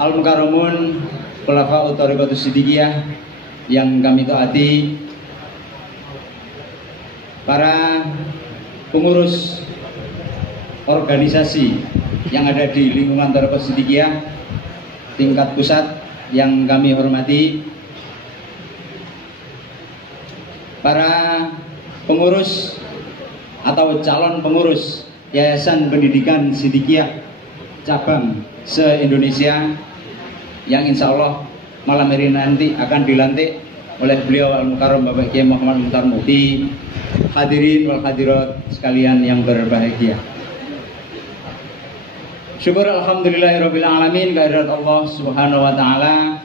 Al-Mukarramun Khulafa'ut Thariqatus Siddiqiyah yang kami taati, para pengurus organisasi yang ada di lingkungan Thariqatus Siddiqiyah tingkat pusat yang kami hormati, para pengurus atau calon pengurus Yayasan Pendidikan Siddiqiyah cabang se-Indonesia yang insya Allah malam hari nanti akan dilantik oleh beliau Al-Mukarram Bapak Kiai Muhammad Mukhtar Mufti. Hadirin wal hadirat sekalian yang berbahagia, syukur alhamdulillahirabbil alamin kehadirat Allah Subhanahu wa taala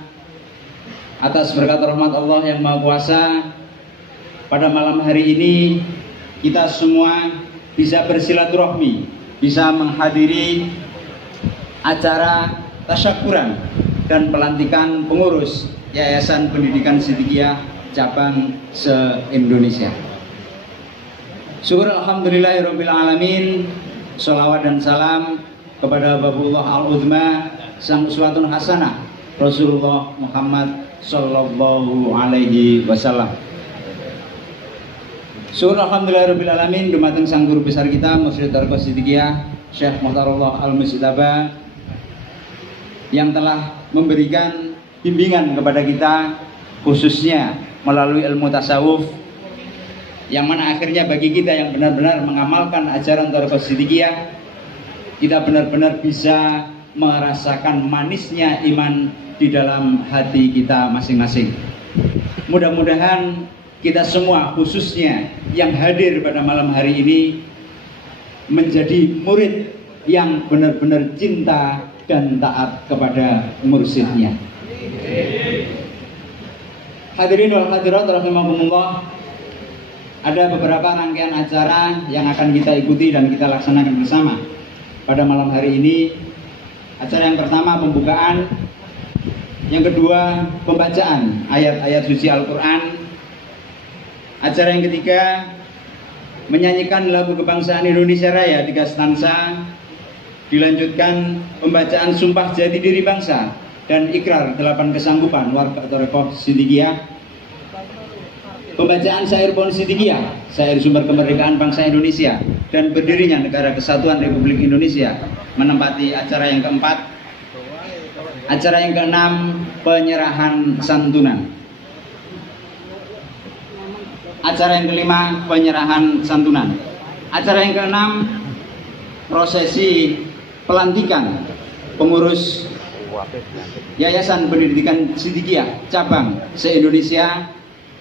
atas berkat rahmat Allah yang Maha Kuasa. Pada malam hari ini kita semua bisa bersilaturahmi, bisa menghadiri acara tasyakuran dan pelantikan pengurus Yayasan Pendidikan Siddiqiyah cabang se-Indonesia. Syukur alhamdulillahirabbil alamin. Sholawat dan salam kepada Babullah Al-Uzma Sang Uswatun Hasanah Rasulullah Muhammad sallallahu alaihi wasallam. Syukur alhamdulillahirabbil alamin dumateng sang guru besar kita Mursyid Thariqatus Siddiqiyah Syekh Mukhtarullah Al-Mujtaba yang telah memberikan bimbingan kepada kita khususnya melalui ilmu tasawuf, yang mana akhirnya bagi kita yang benar-benar mengamalkan ajaran Thariqatus Siddiqiyah, kita benar-benar bisa merasakan manisnya iman di dalam hati kita masing-masing. Mudah-mudahan kita semua khususnya yang hadir pada malam hari ini menjadi murid yang benar-benar cinta dan taat kepada mursyidnya. Hadirin wal hadirat rahimakumullah, ada beberapa rangkaian acara yang akan kita ikuti dan kita laksanakan bersama pada malam hari ini. Acara yang pertama pembukaan, yang kedua pembacaan ayat-ayat suci Al-Quran, acara yang ketiga menyanyikan lagu kebangsaan Indonesia Raya 3 stansa, dilanjutkan pembacaan sumpah jati diri bangsa dan ikrar 8 kesanggupan warga Thariqatus Siddiqiyah, pembacaan syair Pon Siddiqiyah, syair sumber kemerdekaan bangsa Indonesia dan berdirinya Negara Kesatuan Republik Indonesia, menempati acara yang keempat. Acara yang keenam penyerahan santunan. Acara yang kelima penyerahan santunan. Acara yang keenam prosesi pelantikan pengurus Yayasan Pendidikan Siddiqiyah cabang se-Indonesia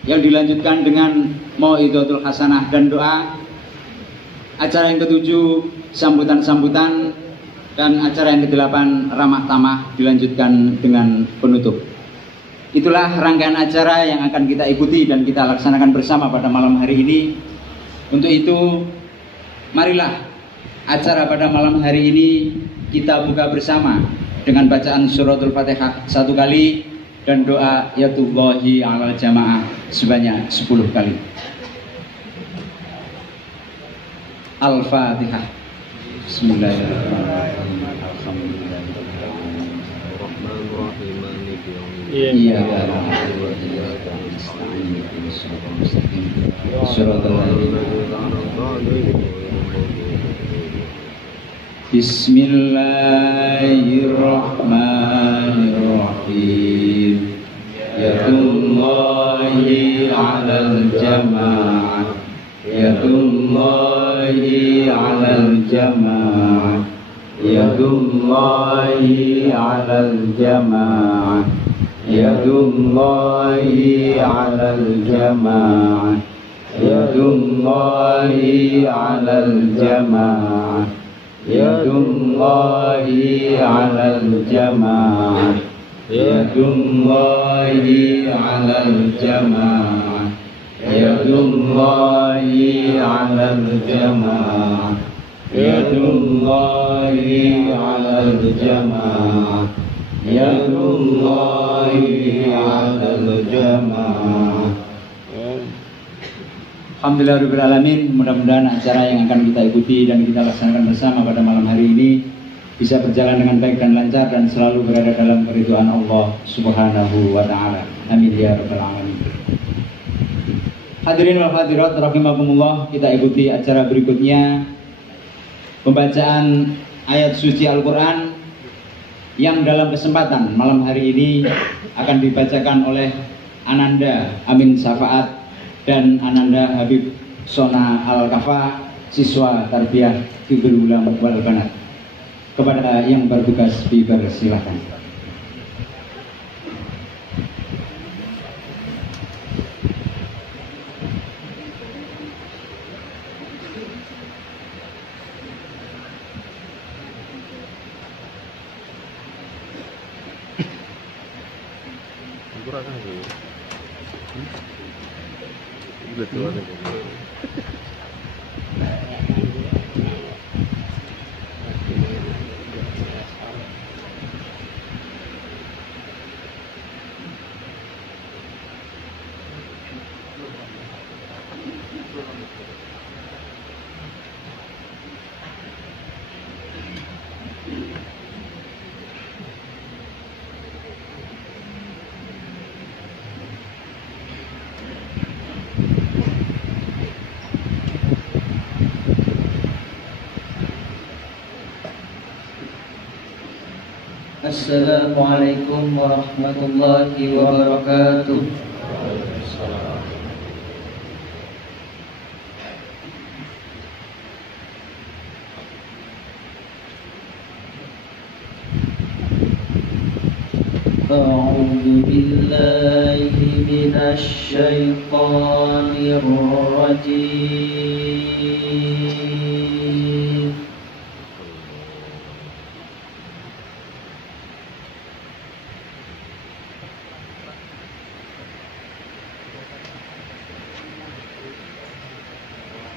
yang dilanjutkan dengan Mau'izatul Hasanah dan doa. Acara yang ketujuh sambutan-sambutan, dan acara yang kedelapan ramah tamah dilanjutkan dengan penutup. Itulah rangkaian acara yang akan kita ikuti dan kita laksanakan bersama pada malam hari ini. Untuk itu, marilah acara pada malam hari ini kita buka bersama dengan bacaan suratul Fatihah 1 kali dan doa yatullahi alal jamaah sebanyak 10 kali. Al-Fatihah. Bismillahirrahmanirrahim. Bismillahirrahmanirrahim. Yadullahi 'alal jamaah, yadullahi 'alal jamaah, yadullahi 'alal jamaah, yadullahi 'alal jamaah, yadullahi 'alal jamaah, yadullahi 'alal jamaah, yadullahi 'alal jamaah, yadullahi 'alal jamaah, yadullahi 'alal jamaah, yadullahi 'alal jamaah. Alhamdulillahirrahmanirrahim. Mudah-mudahan acara yang akan kita ikuti dan kita laksanakan bersama pada malam hari ini bisa berjalan dengan baik dan lancar dan selalu berada dalam keridhaan Allah Subhanahu wa taala. Amin ya rabbal alamin. Hadirin wal hadirat rahimakumullah, kita ikuti acara berikutnya, pembacaan ayat suci Al-Qur'an yang dalam kesempatan malam hari ini akan dibacakan oleh Ananda Amin Syafaat dan Ananda Habib Sona Al-Kafa, siswa tarbiyah Fidul Ulama wal Banat. Kepada yang bertugas dipersilakan. Assalamualaikum warahmatullahi wabarakatuh. A'udzu billahi minasy syaithanir rajim.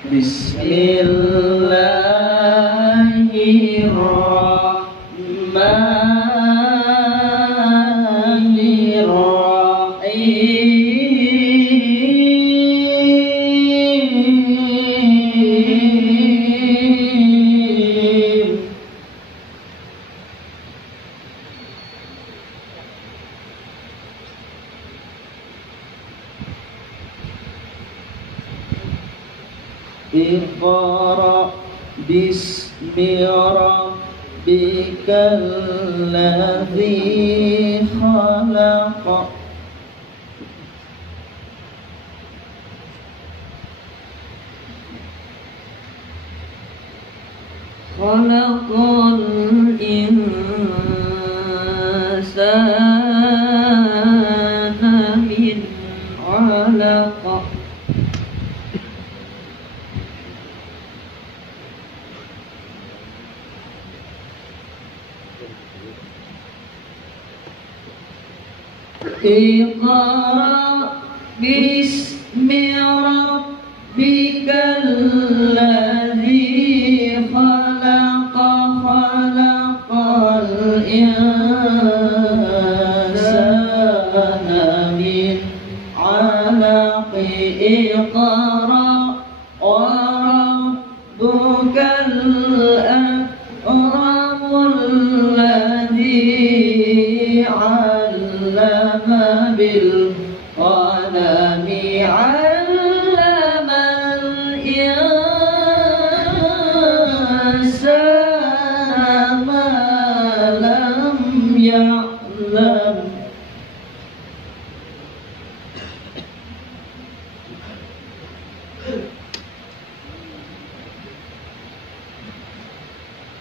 Bismillahirrahmanirrahim. Iqra bismi rabbikal ladzi khalaq. Khalaqal insana min 'alaq. Iqra bismi rabbikal ladzi khalaq. Khalaqal insana min 'alaq. Iqra wa rabbukal akramul ladzi 'allama bil qalami 'allamal insana ma lam ya'lam.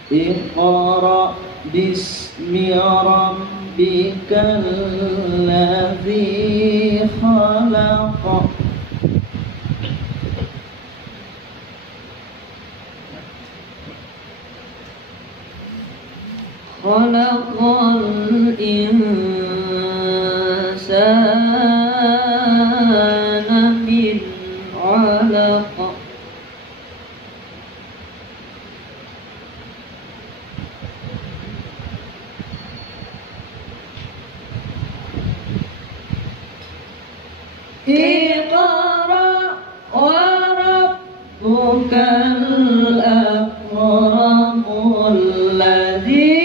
Iqra bismi rabbikal ladzi khalaq. Khalaqal insana min 'alaq. Iqra wa rabbukal akramul ladzi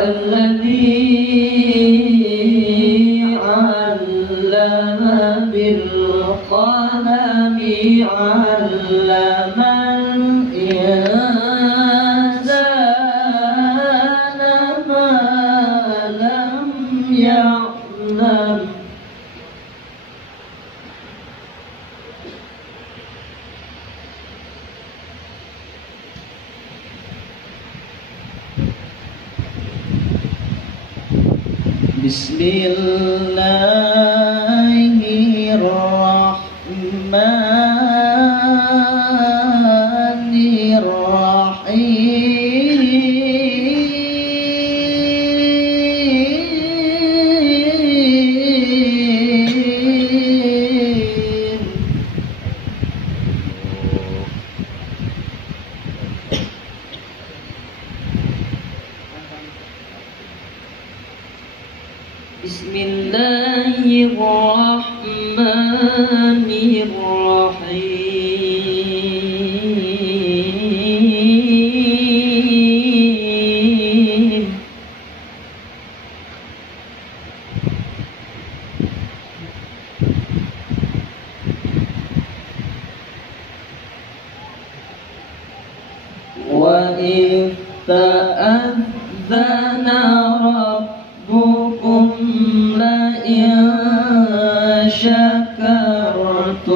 الذي علم بالقلم علم الإنسان ما لم يعلم Bismillahirrahmanirrahim. Wa idh ta'adzana rabbukum la in syakartum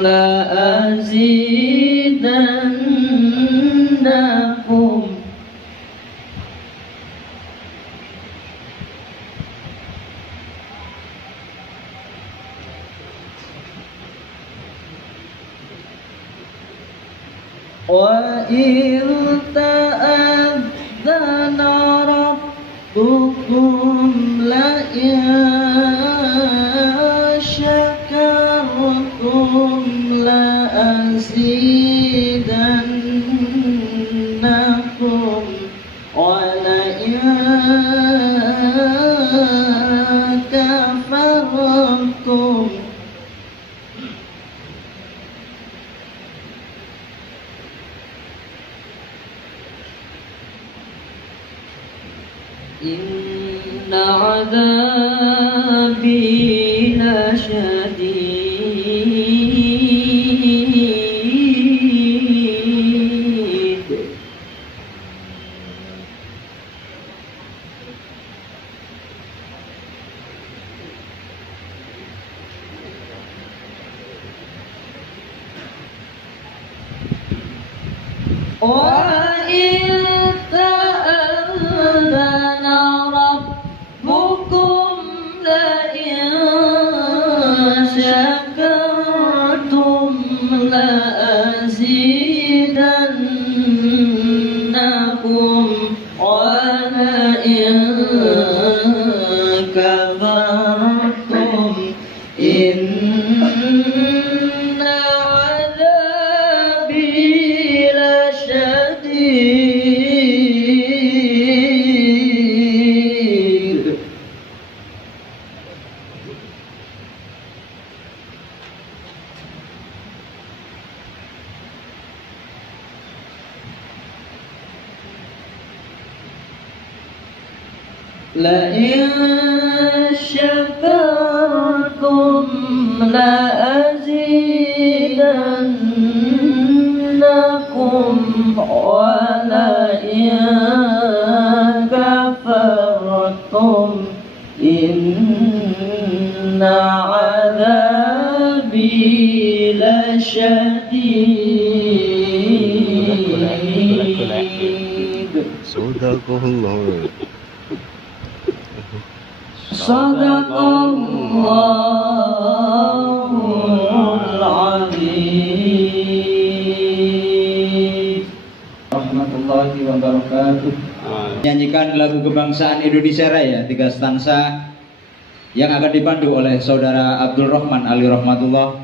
la azidannakum. Wa idh ta'adzana rabbukum la in syakartum la azidannakum wa la in kafartum inna adzabi lasyadid. Wa in ta'adzana rabbukum la in syakartum la azidannakum wa la in kafartum inna adzabi lasyadid. La in syakartum la azidannakum wa la in kafartum inna adzabi lasyadid. Sadaqallah. Sadaqallahul azim. Rahmatullahi wabarakatuh. Nyanyikan lagu kebangsaan Indonesia Raya 3 stansa yang akan dipandu oleh Saudara Abdul Rahman Ali Rahmatullah,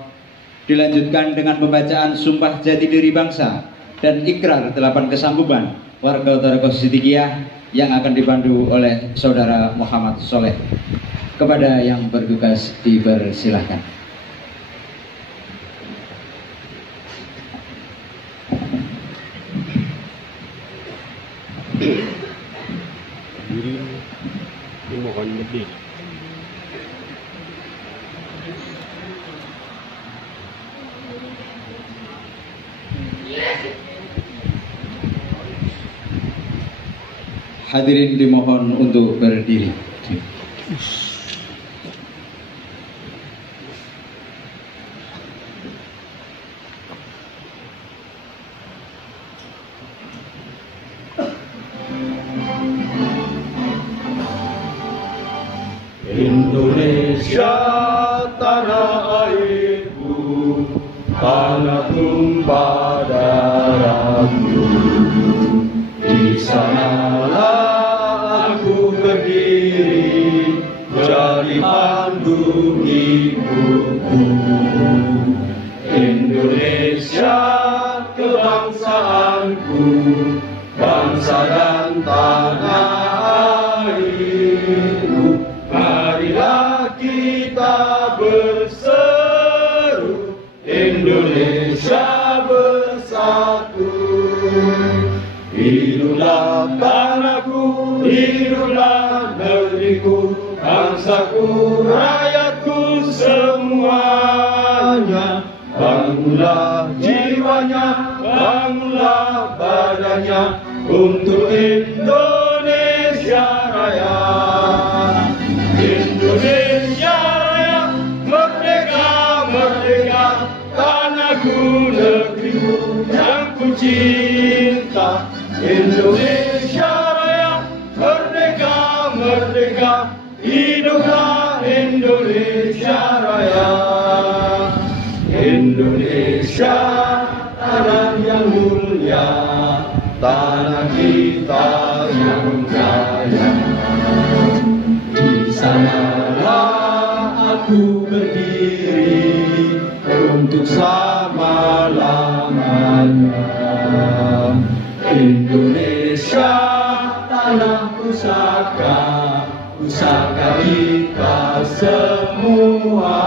dilanjutkan dengan pembacaan Sumpah Jati Diri Bangsa dan Ikrar 8 Kesanggupan warga Thariqah Siddiqiyah yang akan dipandu oleh Saudara Muhammad Soleh. Kepada yang bertugas dipersilahkan. Dimohon lebih. Hadirin dimohon untuk berdiri. Indonesia tanah airku, tanah tumpah darahku. Di sanalah aku berdiri, jadi pandu hidupku. Indonesia kebangsaanku, bangsa dan tanah airku. Marilah kita berseru, Indonesia bersatu. Hiduplah tanahku, hiduplah negeriku, bangsaku, rakyatku semuanya. Bangunlah jiwanya, bangunlah badannya, untuk Indonesia Raya. Indonesia Raya, merdeka, merdeka, tanahku, negeriku yang ku cinta. Indonesia Raya, merdeka, merdeka, hiduplah Indonesia Raya. Indonesia, tanah yang mulia, tanah kita yang kaya. Di sanalah aku berdiri untuk selama-lamanya. Indonesia, tanah pusaka, pusaka kita semuanya.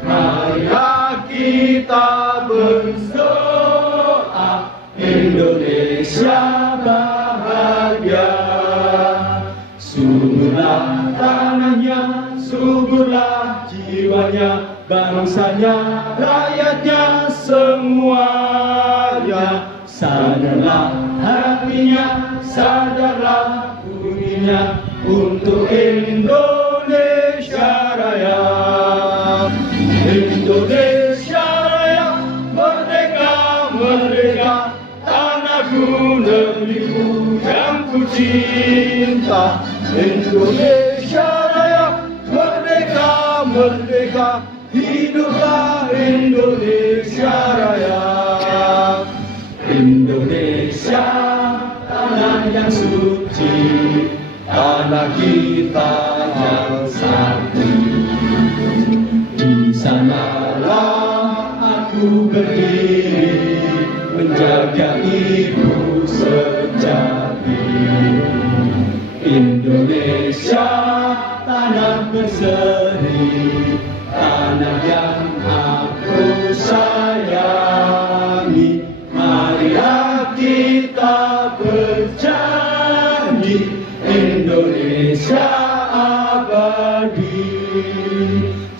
Marilah kita berdoa, Indonesia bahagia. Suburlah tanahnya, suburlah jiwanya, bangsanya, rakyatnya semuanya. Sadarlah hatinya, sadarlah bunyinya, untuk Indonesia Raya. Indonesia Raya, merdeka, merdeka, tanahku, negeriku yang ku cinta. Indonesia Raya, merdeka, merdeka, hiduplah Indonesia Raya. Indonesia, tanah yang suci, tanah kita yang sakti. Di sanalah aku berdiri, menjaga ibu sejati. Indonesia, tanah berseri, tanah yang aku sayangi. Marilah kita berjanji, Indonesia abadi.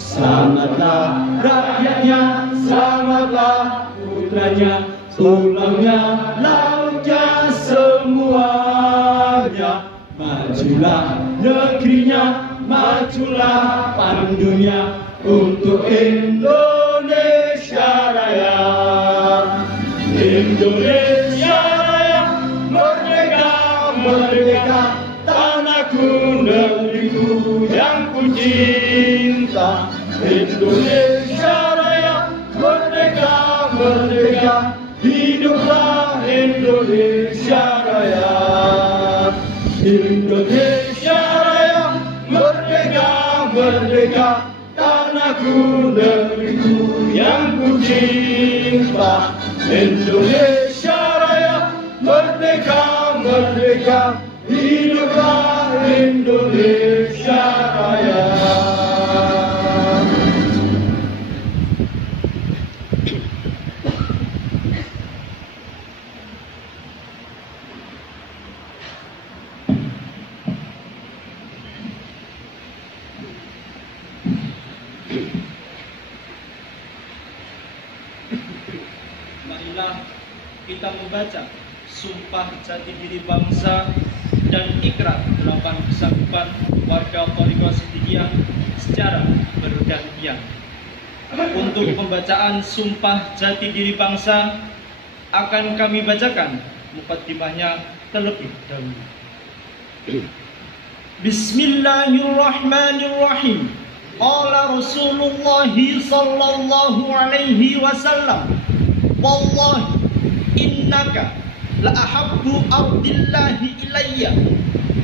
Selamatlah rakyatnya, selamatlah putranya, tulangnya, lautnya semuanya. Majulah negerinya, majulah pandunya, untuk Indonesia Raya. Indonesia Raya, merdeka, merdeka, tanahku, negeriku yang ku cinta. Indonesia Raya, merdeka, merdeka, hiduplah Indonesia Raya. Indonesia Raya, merdeka, merdeka, tanahku, negeriku yang ku cinta. Indonesia Raya, merdeka, merdeka, hiduplah Indonesia Raya. membaca Sumpah Jati Diri Bangsa dan Ikrar 8 Kesanggupan warga Thariqah Siddiqiyah secara bergantian. Untuk pembacaan Sumpah Jati Diri Bangsa akan kami bacakan mukaddimahnya terlebih dahulu. Bismillahirrahmanirrahim. Qala Rasulullah sallallahu alaihi wasallam, wallahi innaka la ahabbu ardillahi ilayya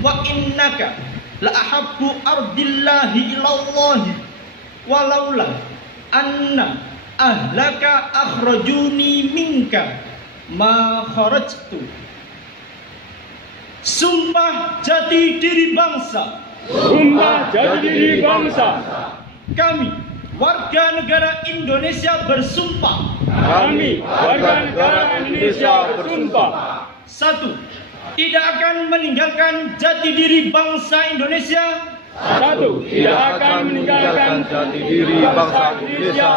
wa innaka la ahabbu ardillahi ilallahi walaula anna ahlaka akhrajuni minka ma kharajtu. Sumpah jati diri bangsa. Sumpah jati diri bangsa. Kami warga negara Indonesia bersumpah. Kami warga negara Indonesia bersumpah. 1. Tidak akan meninggalkan jati diri bangsa Indonesia. 1. Tidak akan meninggalkan jati diri bangsa Indonesia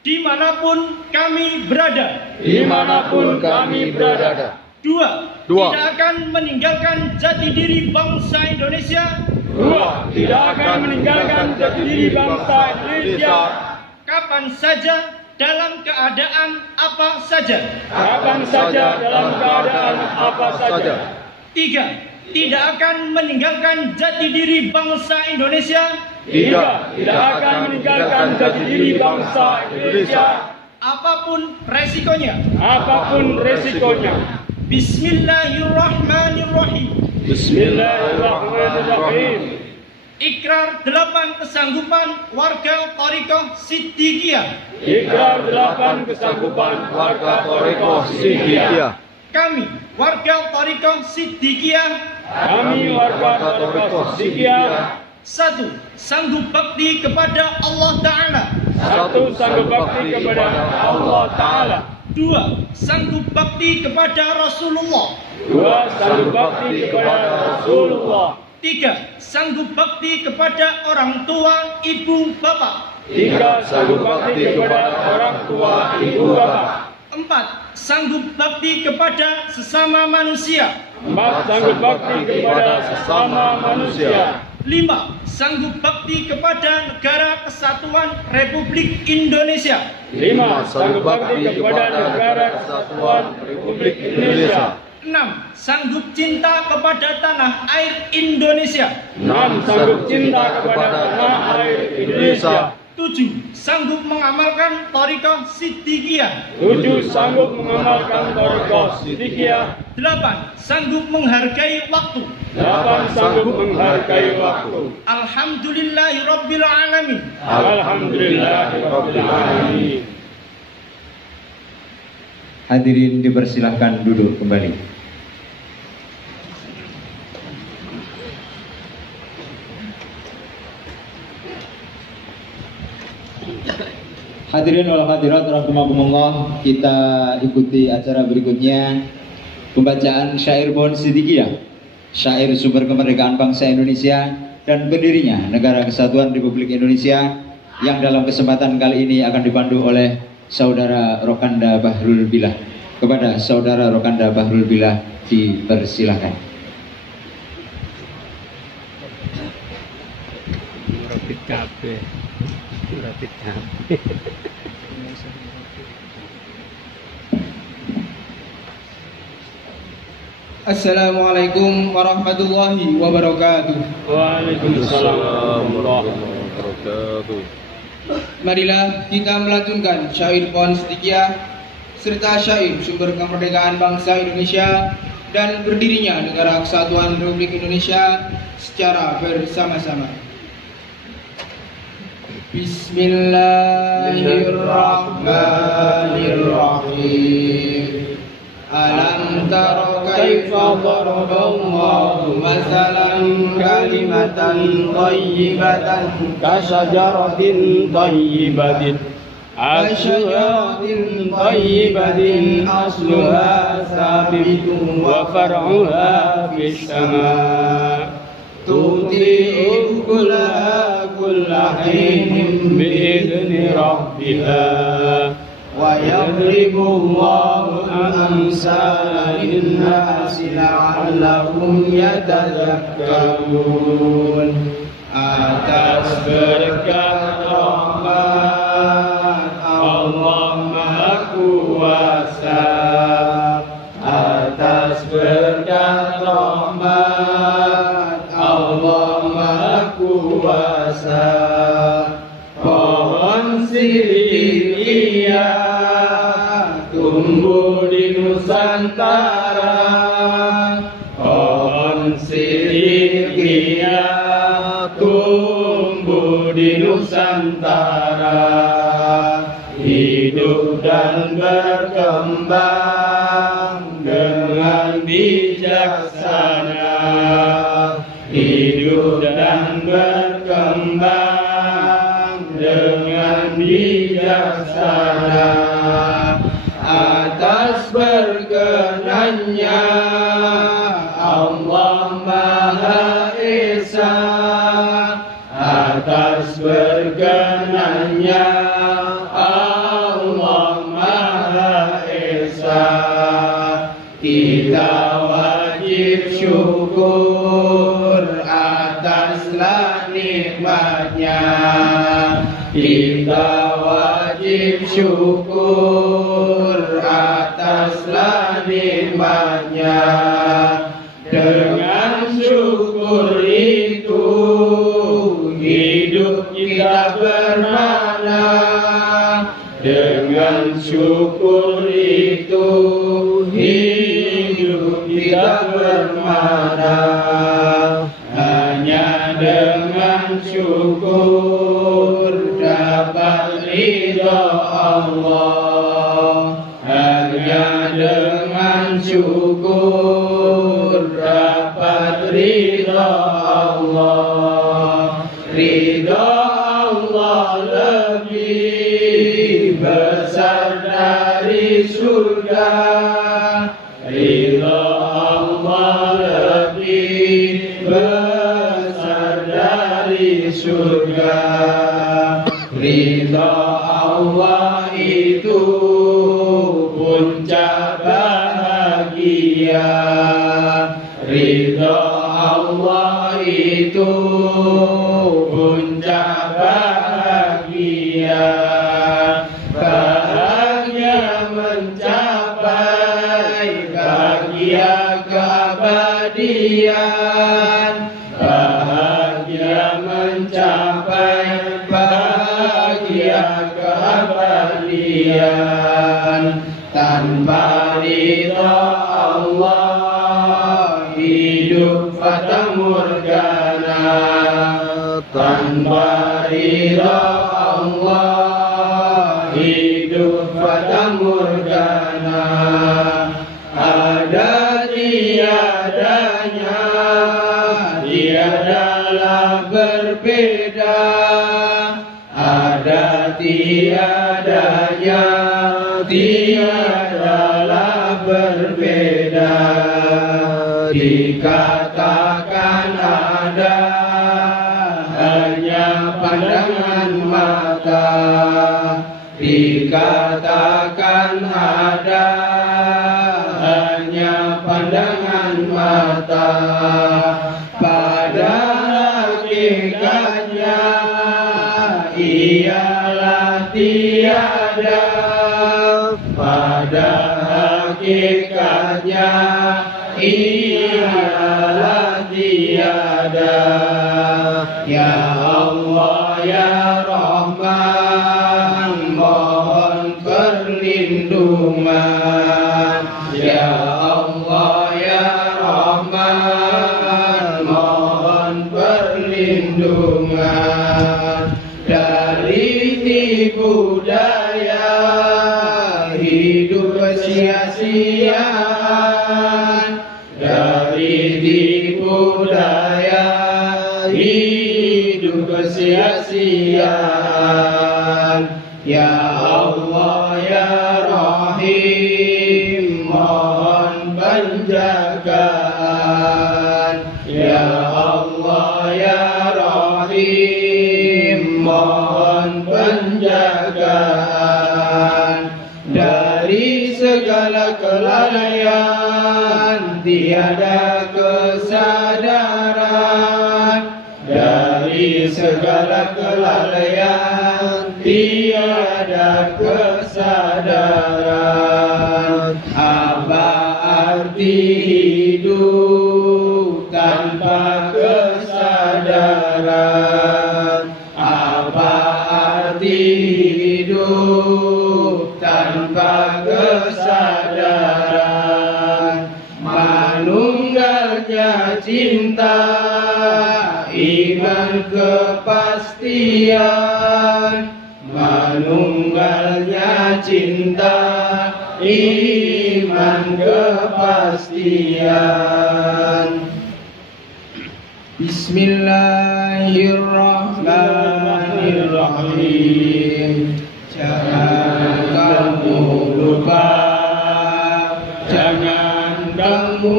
Dimanapun kami berada. dimanapun kami berada. 2. Tidak akan meninggalkan jati diri bangsa Indonesia. 2. Tidak akan meninggalkan jati diri bangsa Indonesia Kapan saja, dalam keadaan apa saja. kapan saja, dalam keadaan apa saja. 3. Tidak akan meninggalkan jati diri bangsa Indonesia. 3. Tidak akan meninggalkan jati diri bangsa Indonesia Apapun resikonya. apapun resikonya. Bismillahirrahmanirrahim. Bismillahirrahmanirrahim. Ikrar 8 kesanggupan warga Thariqah Siddiqiyah. Ikrar 8 kesanggupan warga Thariqah Siddiqiyah. Kami warga Thariqah Siddiqiyah. Kami warga Thariqah Siddiqiyah 1. Sanggup bakti kepada Allah Ta'ala. 1. Sanggup bakti kepada Allah Ta'ala. 2. Sanggup bakti kepada Rasulullah. 2. Sanggup bakti kepada Rasulullah. 3. Sanggup bakti kepada orang tua, ibu, bapak. 3. Sanggup bakti kepada orang tua, ibu, bapak. 4. Sanggup bakti kepada sesama manusia. 4. Sanggup bakti kepada sesama manusia. 5. Sanggup bakti kepada Negara Kesatuan Republik Indonesia. 5. Sanggup bakti kepada Negara Kesatuan Republik Indonesia. 6. Sanggup cinta kepada tanah air Indonesia. 6. Sanggup cinta kepada tanah air Indonesia. 7. Sanggup mengamalkan Thariqah Siddiqiyah. 7. Sanggup mengamalkan Thariqah Siddiqiyah. 8. Sanggup menghargai waktu. 8. Sanggup menghargai waktu. Alhamdulillahirabbil alamin. Alhamdulillahirabbil alamin. Hadirin dipersilahkan duduk kembali. Hadirin wal hadirat rahimakumullah, kita ikuti acara berikutnya, pembacaan syair Maulid Siddiqiyah, syair sumber kemerdekaan bangsa Indonesia dan berdirinya Negara Kesatuan Republik Indonesia, yang dalam kesempatan kali ini akan dipandu oleh Saudara Rokanda Bahrul Billah. Kepada Saudara Rokanda Bahrul Billah dipersilahkan. Rapid kabeh. Rapid kabeh. Assalamualaikum warahmatullahi wabarakatuh. Waalaikumsalam warahmatullahi wabarakatuh. Marilah kita melantunkan syair Maulid Siddiqiyah serta syair sumber kemerdekaan bangsa Indonesia dan berdirinya Negara Kesatuan Republik Indonesia secara bersama-sama. Bismillahirrahmanirrahim. Alam tara kaifa daraballahu masalan kalimatan thayyibatan Kasyajaratin thayyibatin kasyajaratin thayyibatin asluha sabitun wa far'uha fis sama. tuti kullaha kullahinin bi'izni rabbiha wa yadribu Allahu الأمثال للناس لعلهم يتذكرون. Atas berkat rahmat Allah Maha Kuasa, atas berkat rahmat Allah Maha Kuasa, pohon sirkia tumbuh di Nusantara, pohon sirkia tumbuh di Nusantara, hidup dan berkembang dengan bijaksana, hidup dan berkembang dengan bijaksana. Atas berkenannya Allah Maha Esa, atas berkenannya Allah Maha Esa, kita wajib syukur ataslah nikmatnya, kita wajib syukur ataslah nikmatnya. Dengan syukur itu hidup kita bermakna, dengan syukur itu hidup kita bermakna. Hanya dengan syukur dapat ridha Allah, hanya dengan syukur dapat ridha Allah. Ridha Allah lebih besar dari surga, ridha Allah lebih besar dari surga. Ridha Allah itu puncak bahagia, ridha Allah itu puncak bahagia. Bahagia mencapai bahagia keabadian, bahagia mencapai bahagia keabadian. Tanpa ridha Allah hidup fata morgana, tanpa ridha Allah hidup fata morgana. Ada tiadanya, tiadalah berbeda, ada tiadanya, tiadalah berbeda. Dikatakan ada hanya pandangan mata, dikatakan ada hanya pandangan mata. Pada hakikatnya ialah tiada, pada hakikatnya ialah tiada. Ya Allah ya Rahman, mohon perlindungan. Ya Allah ya Rahman, mohon perlindungan dari tipu daya hidup sia-siaan, dari tipu daya hidup sia-siaan. Ya Allah ya Rahim, mohon penjagaan. Ya Allah ya Rahim, mohon penjagaan dari segala kelalaian, tiada kesadaran. Dari segala kelalaian, tiada kesadaran. Apa arti hidup tanpa kesadaran? Apa arti hidup tanpa kesadaran? Manunggalnya cinta, iman kepastian. Manunggalnya cinta, iman kepastian. Bismillahirrahmanirrahim. Jangan kamu lupa, jangan kamu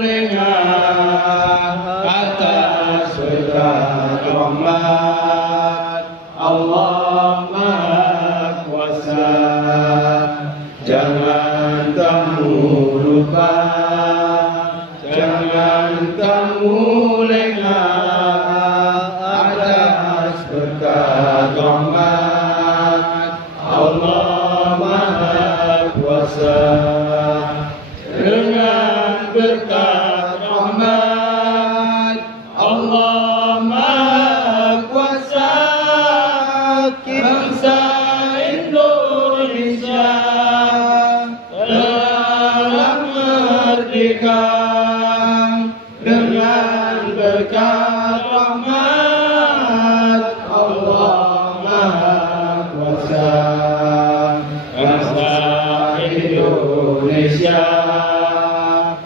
lengah atas berkat rahmat Allah Maha Kuasa. Jangan kamu lupa, jangan kamu lengah atas berkat rahmat Allah Maha Kuasa. Dengan berkat rahmat Allah Maha Kuasa, bangsa Indonesia telah merdeka. Dengan berkat rahmat Allah Maha Kuasa, bangsa Indonesia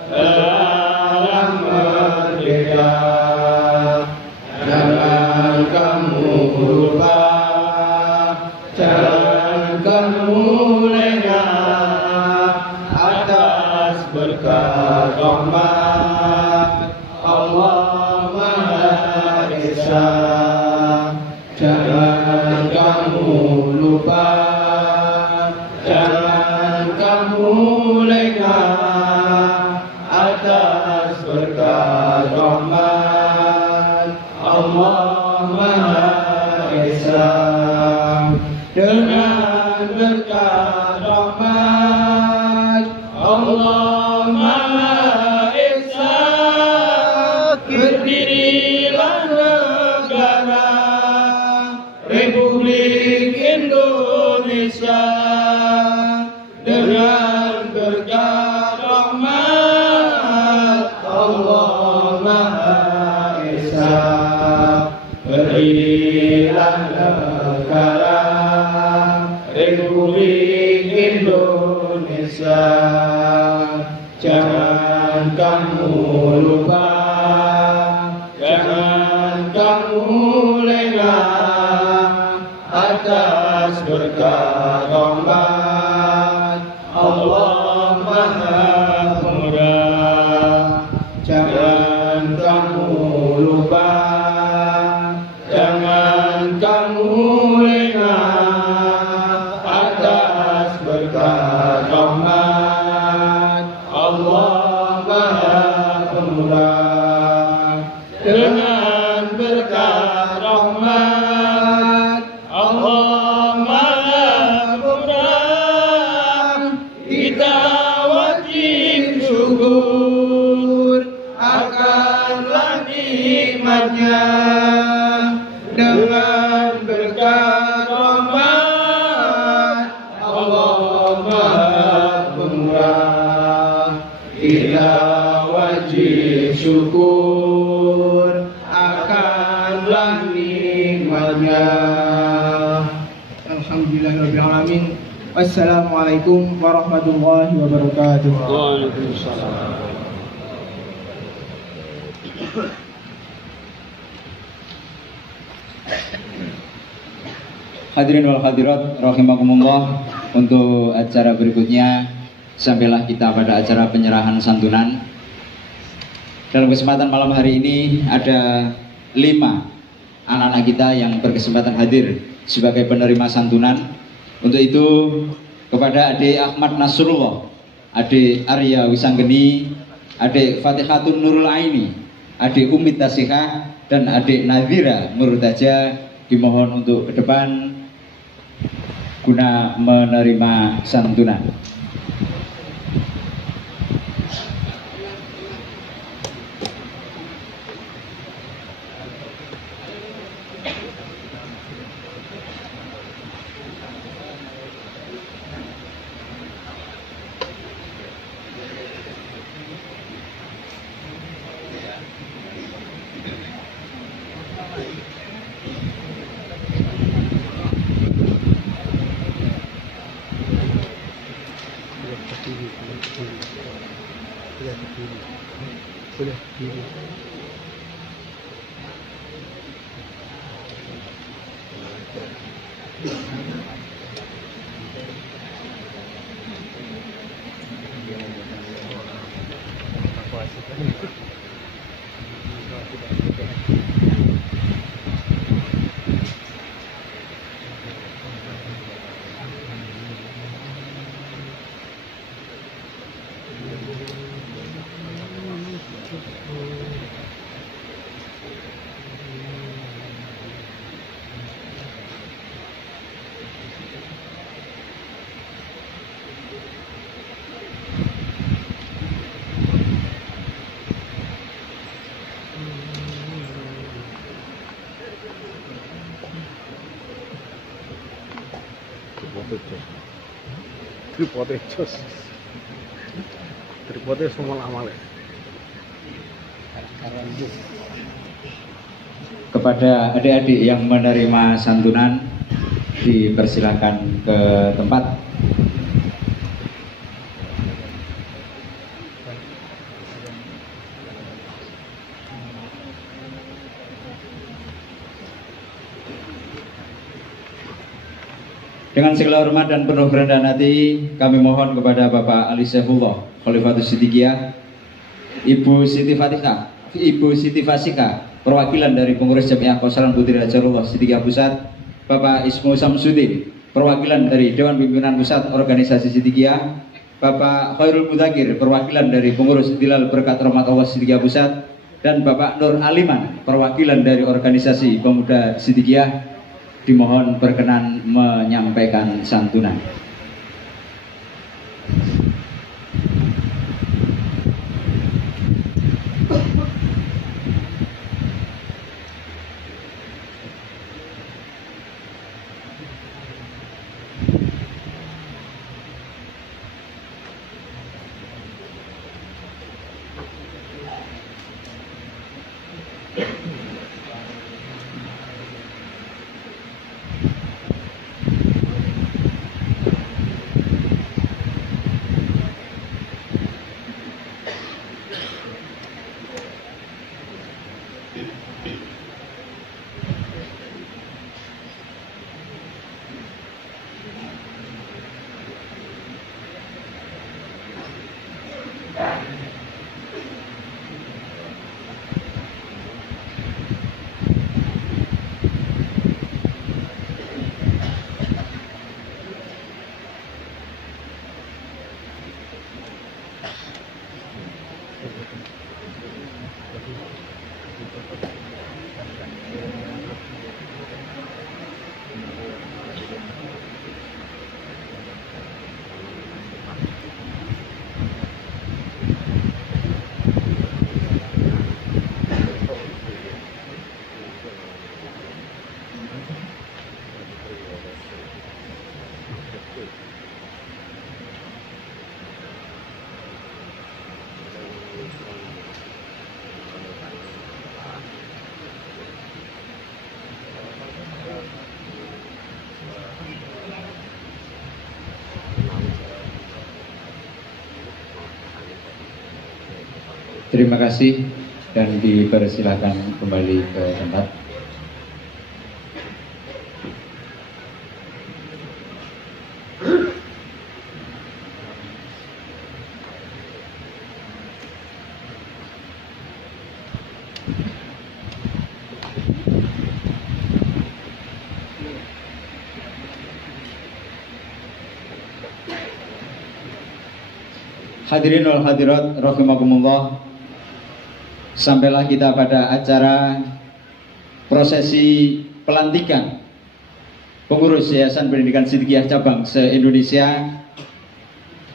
telah merdeka. Jangan kamu lupa, jangan kamu lengah atas berkat rahmat Allah Maha Esa. Jangan kamu lupa, jangan kamu lengah atas berkat rahmat Allah Maha Esa. Dengan berkat rahmat Allah Maha Esa, berdirilah negara Republik Indonesia. Dengan berkat rahmat Allah Maha Esa, berdirilah negara Republik Indonesia. Jangan kamu lupa, jangan kamu lengah atas berkat rahmat Allah Maha Pemurah. Jangan kamu lupa, jangan kamu lengah atas berkat rahmat Allah Maha Pemurah. Dengan berkat rahmat Allah Maha Pemurah, kita wajib syukur akanlah nikmatnya. Dengan berkat rahmat Allah Maha Pemurah, kita wajib syukur akanlah nikmatnya. Alhamdulillahirrahmanirrahim. Wassalamualaikum warahmatullahi wabarakatuh. Waalaikumsalam. Hadirin wal hadirat rahimakumullah, untuk acara berikutnya sampailah kita pada acara penyerahan santunan. Dalam kesempatan malam hari ini ada 5 anak-anak kita yang berkesempatan hadir sebagai penerima santunan. Untuk itu kepada adik Ahmad Nasrullah Adik Arya Wisanggeni, Adik Fatihatun Nurul Aini, Adik Umit Tasihah, dan Adik Nadhira Murtaja dimohon untuk ke depan guna menerima santunan. Tripodnya semua amal ya. Kepada adik-adik yang menerima santunan dipersilakan ke tempat. Dengan segala hormat dan penuh kerendahan hati, kami mohon kepada Bapak Ali Saifullah Khalifatus Siddiqiyah, Ibu Siti Fatihah, Ibu Siti Fasika, perwakilan dari pengurus Jamiah Kausaran Putri Rajarullah Siddiqiyah Pusat, Bapak Ismu Samsudin, perwakilan dari Dewan Pimpinan Pusat Organisasi Siddiqiyah, Bapak Khairul Mudakir, perwakilan dari pengurus Tilal Berkat Rahmat Allah Siddiqiyah Pusat, dan Bapak Nur Aliman, perwakilan dari Organisasi Pemuda Siddiqiyah, dimohon berkenan menyampaikan santunan. Terima kasih dan dipersilakan kembali ke tempat. Hadirin wal hadirat rahimakumullah. Sampailah kita pada acara prosesi pelantikan pengurus Yayasan Pendidikan Sidikiyah cabang se-Indonesia,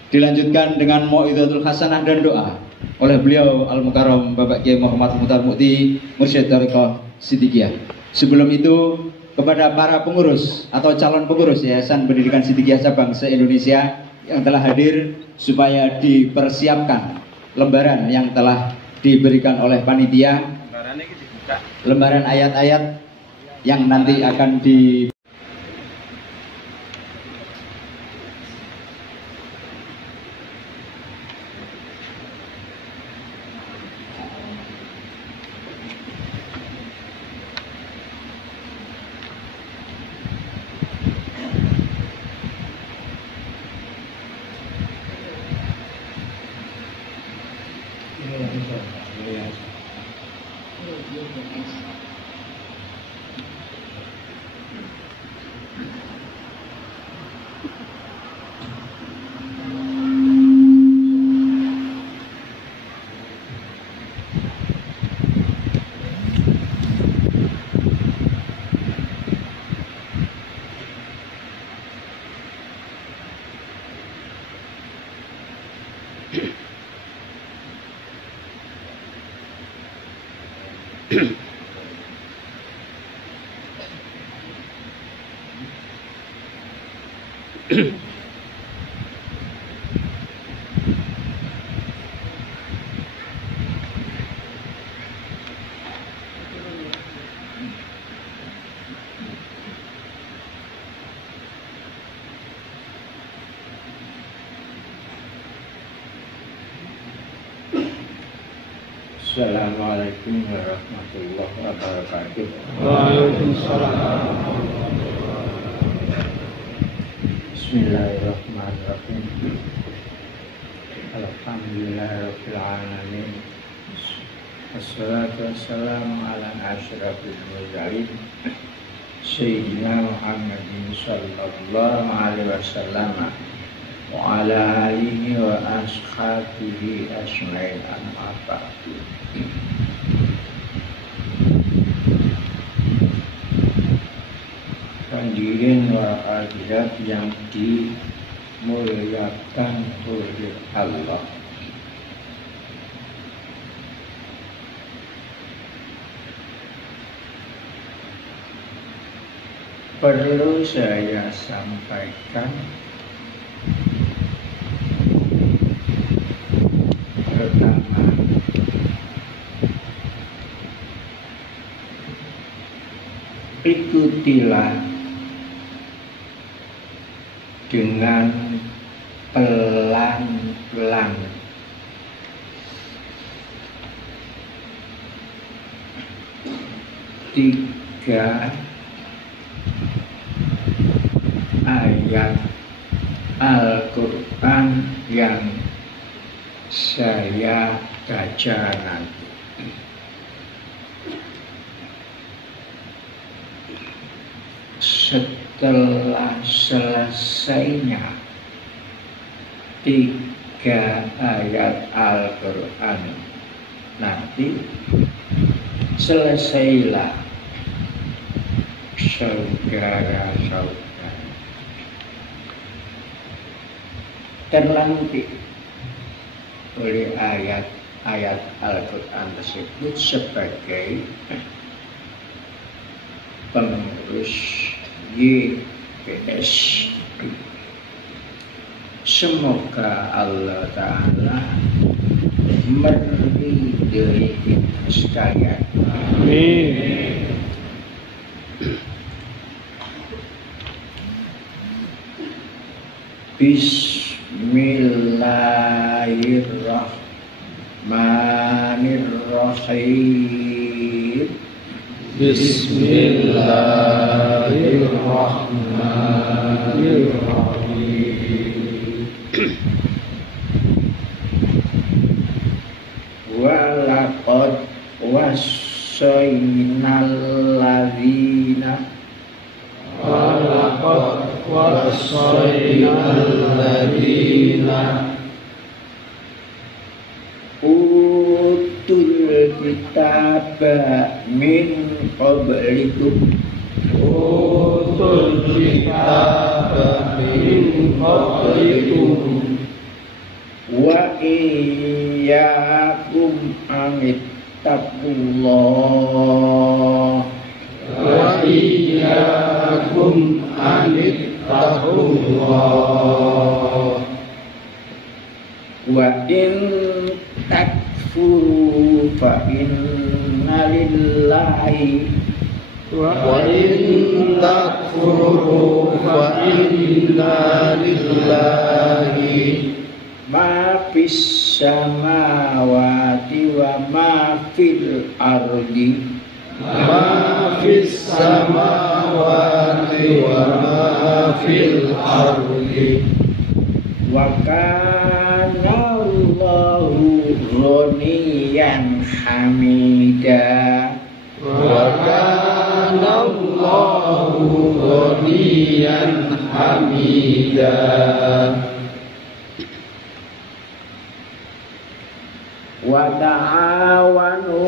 dilanjutkan dengan Mau'izatul Hasanah dan doa oleh beliau Al-Mukarram Bapak Kiai Muhammad Muhtar Mukti Mursyid Thariqah Sidikiyah. Sebelum itu, kepada para pengurus atau calon pengurus Yayasan Pendidikan Sidikiyah cabang se-Indonesia yang telah hadir, supaya dipersiapkan lembaran yang telah diberikan oleh panitia, lembaran ayat-ayat yang nanti akan di Assalamualaikum warahmatullahi wabarakatuh. Waalaikumsalam. Bismillahirrahmanirrahim. Alhamdulillahirabbil alamin. Wassalatu wassalamu ala asyrafil mursalin Sayyidina Muhammadin sallallahu alaihi wasallam wa ala alihi wa ashabihi asma'in an'afa'atu. Hadirin wa hadirat yang dimuliakan oleh Allah, perlu saya sampaikan pertama, ikutilah dengan pelan-pelan tiga ayat Al-Quran yang saya baca nanti. Setelah selesainya tiga ayat Al-Quran nanti, selesailah saudara-saudara terlantik oleh ayat-ayat Al-Quran tersebut sebagai pengurus YPS. Semoga Allah Ta'ala meridhai kita sekalian. Amin. Bismillahirrahmanirrahim. Bismillahirrahmanirrahim. Walaqad wassaynal ladzina Walaqad wassaynal ladzina kitaba min qablikum Utul kitab min qablikum wa iyyakum anittaqullah wa iyyakum anittaqullah wa in takfuru fa inna lillahi wa in takfuru fa inna lillahi ma fis samawati wa ma fil ardi ma fis samawati wa ma fil ardi wa kana Allahu ghaniyan hamida wa kana Allahu ghaniyan hamida wa ta'awanu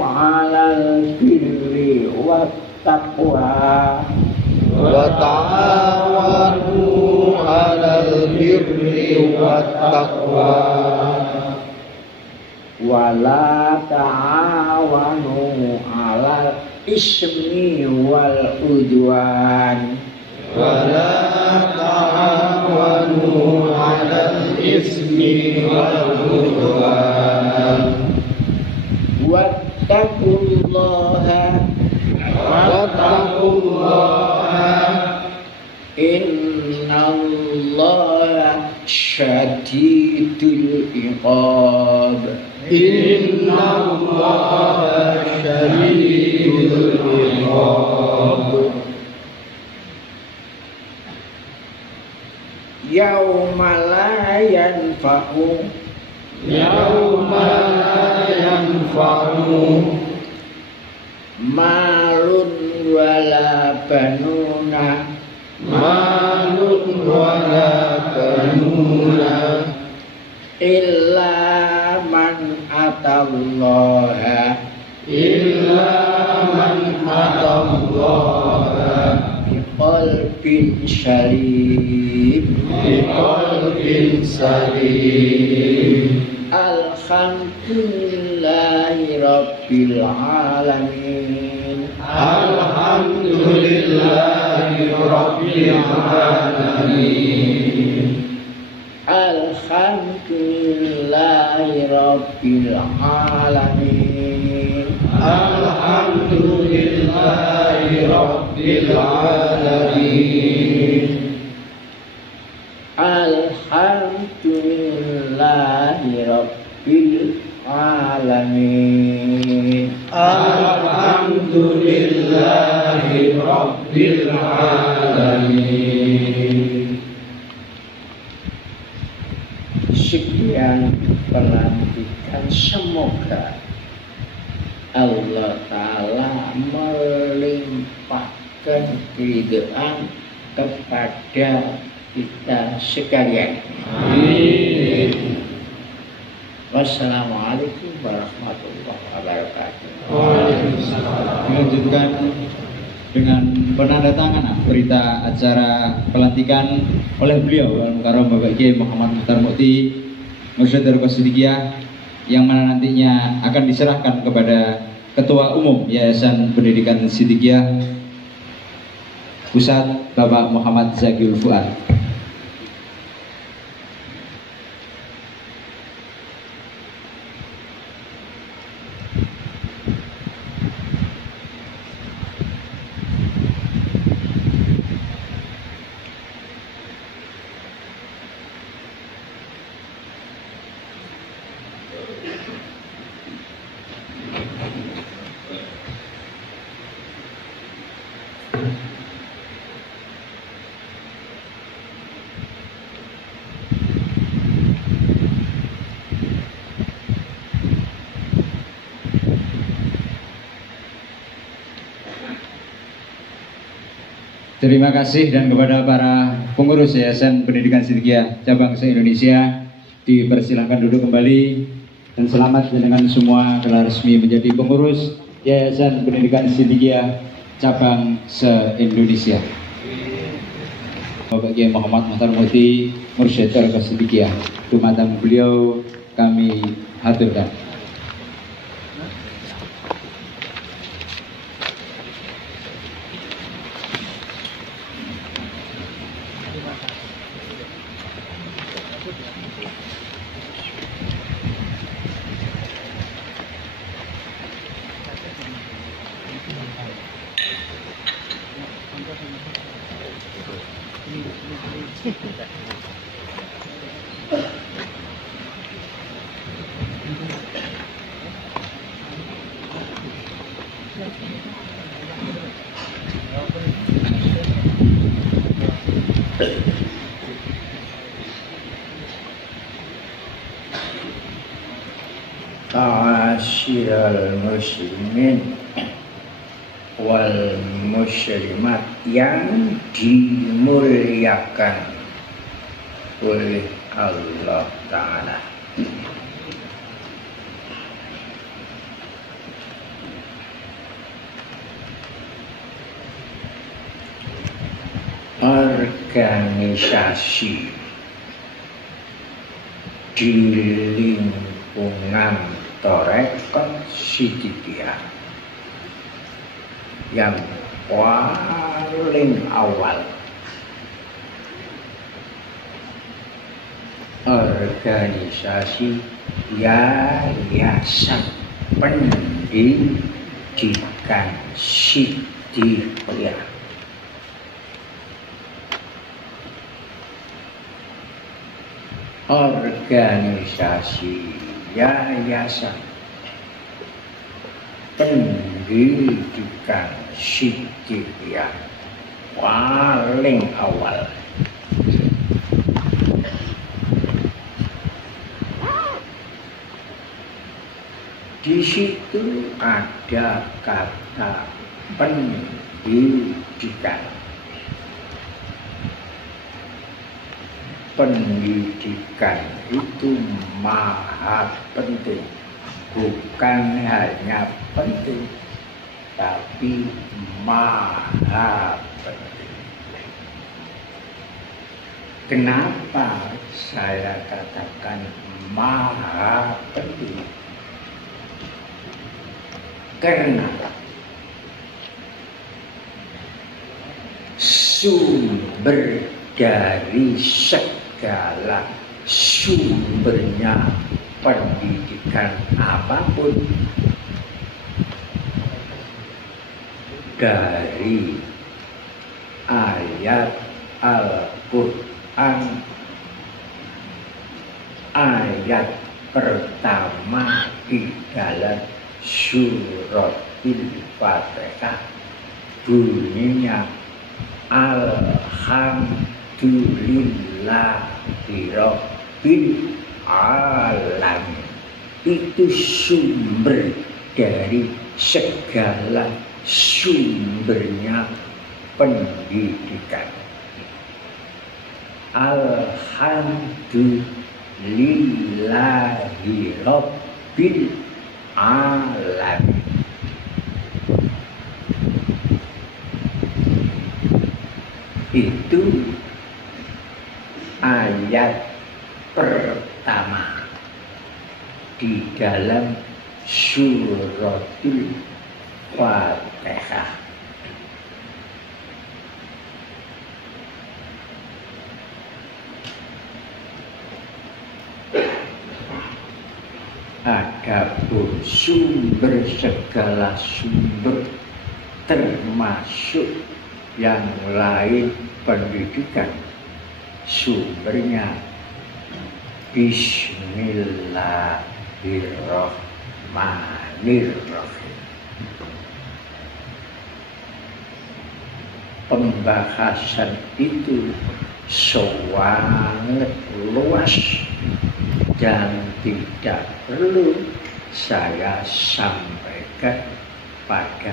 'alal birri wat taqwa wa ta'awanu 'alal birri wat taqwa wa la ta'awanu 'alal ismi wal udwan wa la ta'awanu 'alal ismi wal udwan wattaqullaha innallaha syadidul iqab innallaha syadidul iqab yauma la yanfa'u yauma la yanfa'u malun wala banuna malun wala banuna illa man atallaha illa man atallaha biqalbin salim biqalbin salim alhamdulillahi rabbil alamin alhamdulillahi rabbil alamin alhamdulillahi rabbil alamin alhamdulillahi rabbil alamin alhamdulillahi rabbil alamin alhamdulillahi rabbil alamin. Sekian pelantikan, semoga Allah Ta'ala melimpahkan keridhaan kepada kita sekalian. Amin. Wassalamualaikum warahmatullahi wabarakatuh. Dilanjutkan dengan penandatanganan berita acara pelantikan oleh beliau Al-Mukarram Bapak Kiai Muhammad Mukhtar Mukti Mursyid Darqos Sidikiyah, yang mana nantinya akan diserahkan kepada Ketua Umum Yayasan Pendidikan Sidikiyah Pusat Bapak Muhammad Zakiul Fuad. Terima kasih, dan kepada para pengurus Yayasan Pendidikan Sidikiyah Cabang se-Indonesia dipersilahkan duduk kembali. dan selamat dengan semua telah resmi menjadi pengurus Yayasan Pendidikan Siddiqiyah cabang se-Indonesia. Bapak Kiai Muhammad Muhtar Muti, Mursyid Tariqah Siddiqiyah, dumateng beliau kami haturkan. Ma'asyiral muslimin wal muslimat yang dimuliakan oleh Allah Ta'ala. Organisasi di lingkungan Tariqah Siddiqiyah yang paling awal, organisasi Yayasan Pendidikan Siddiqiyah. Organisasi Yayasan Pendidikan Siddiqiyah paling awal. Di situ ada kata pendidikan. Pendidikan itu maha penting, bukan hanya penting, tapi maha penting. Kenapa saya katakan maha penting? Karena sumber dari segala sumbernya pendidikan apapun, dari ayat Al-Quran, ayat pertama di dalam surat Al-Fatihah bunyinya Alhamdulillahirabbil alamin. Itu sumber dari segala sumbernya pendidikan. Alhamdulillahirabbil alamin. Itu ayat pertama di dalam suratul Fatihah. Adapun sumber segala sumber termasuk yang lain pendidikan, sumbernya Bismillahirrahmanirrahim. Pembahasan itu sangat luas dan tidak perlu saya sampaikan pada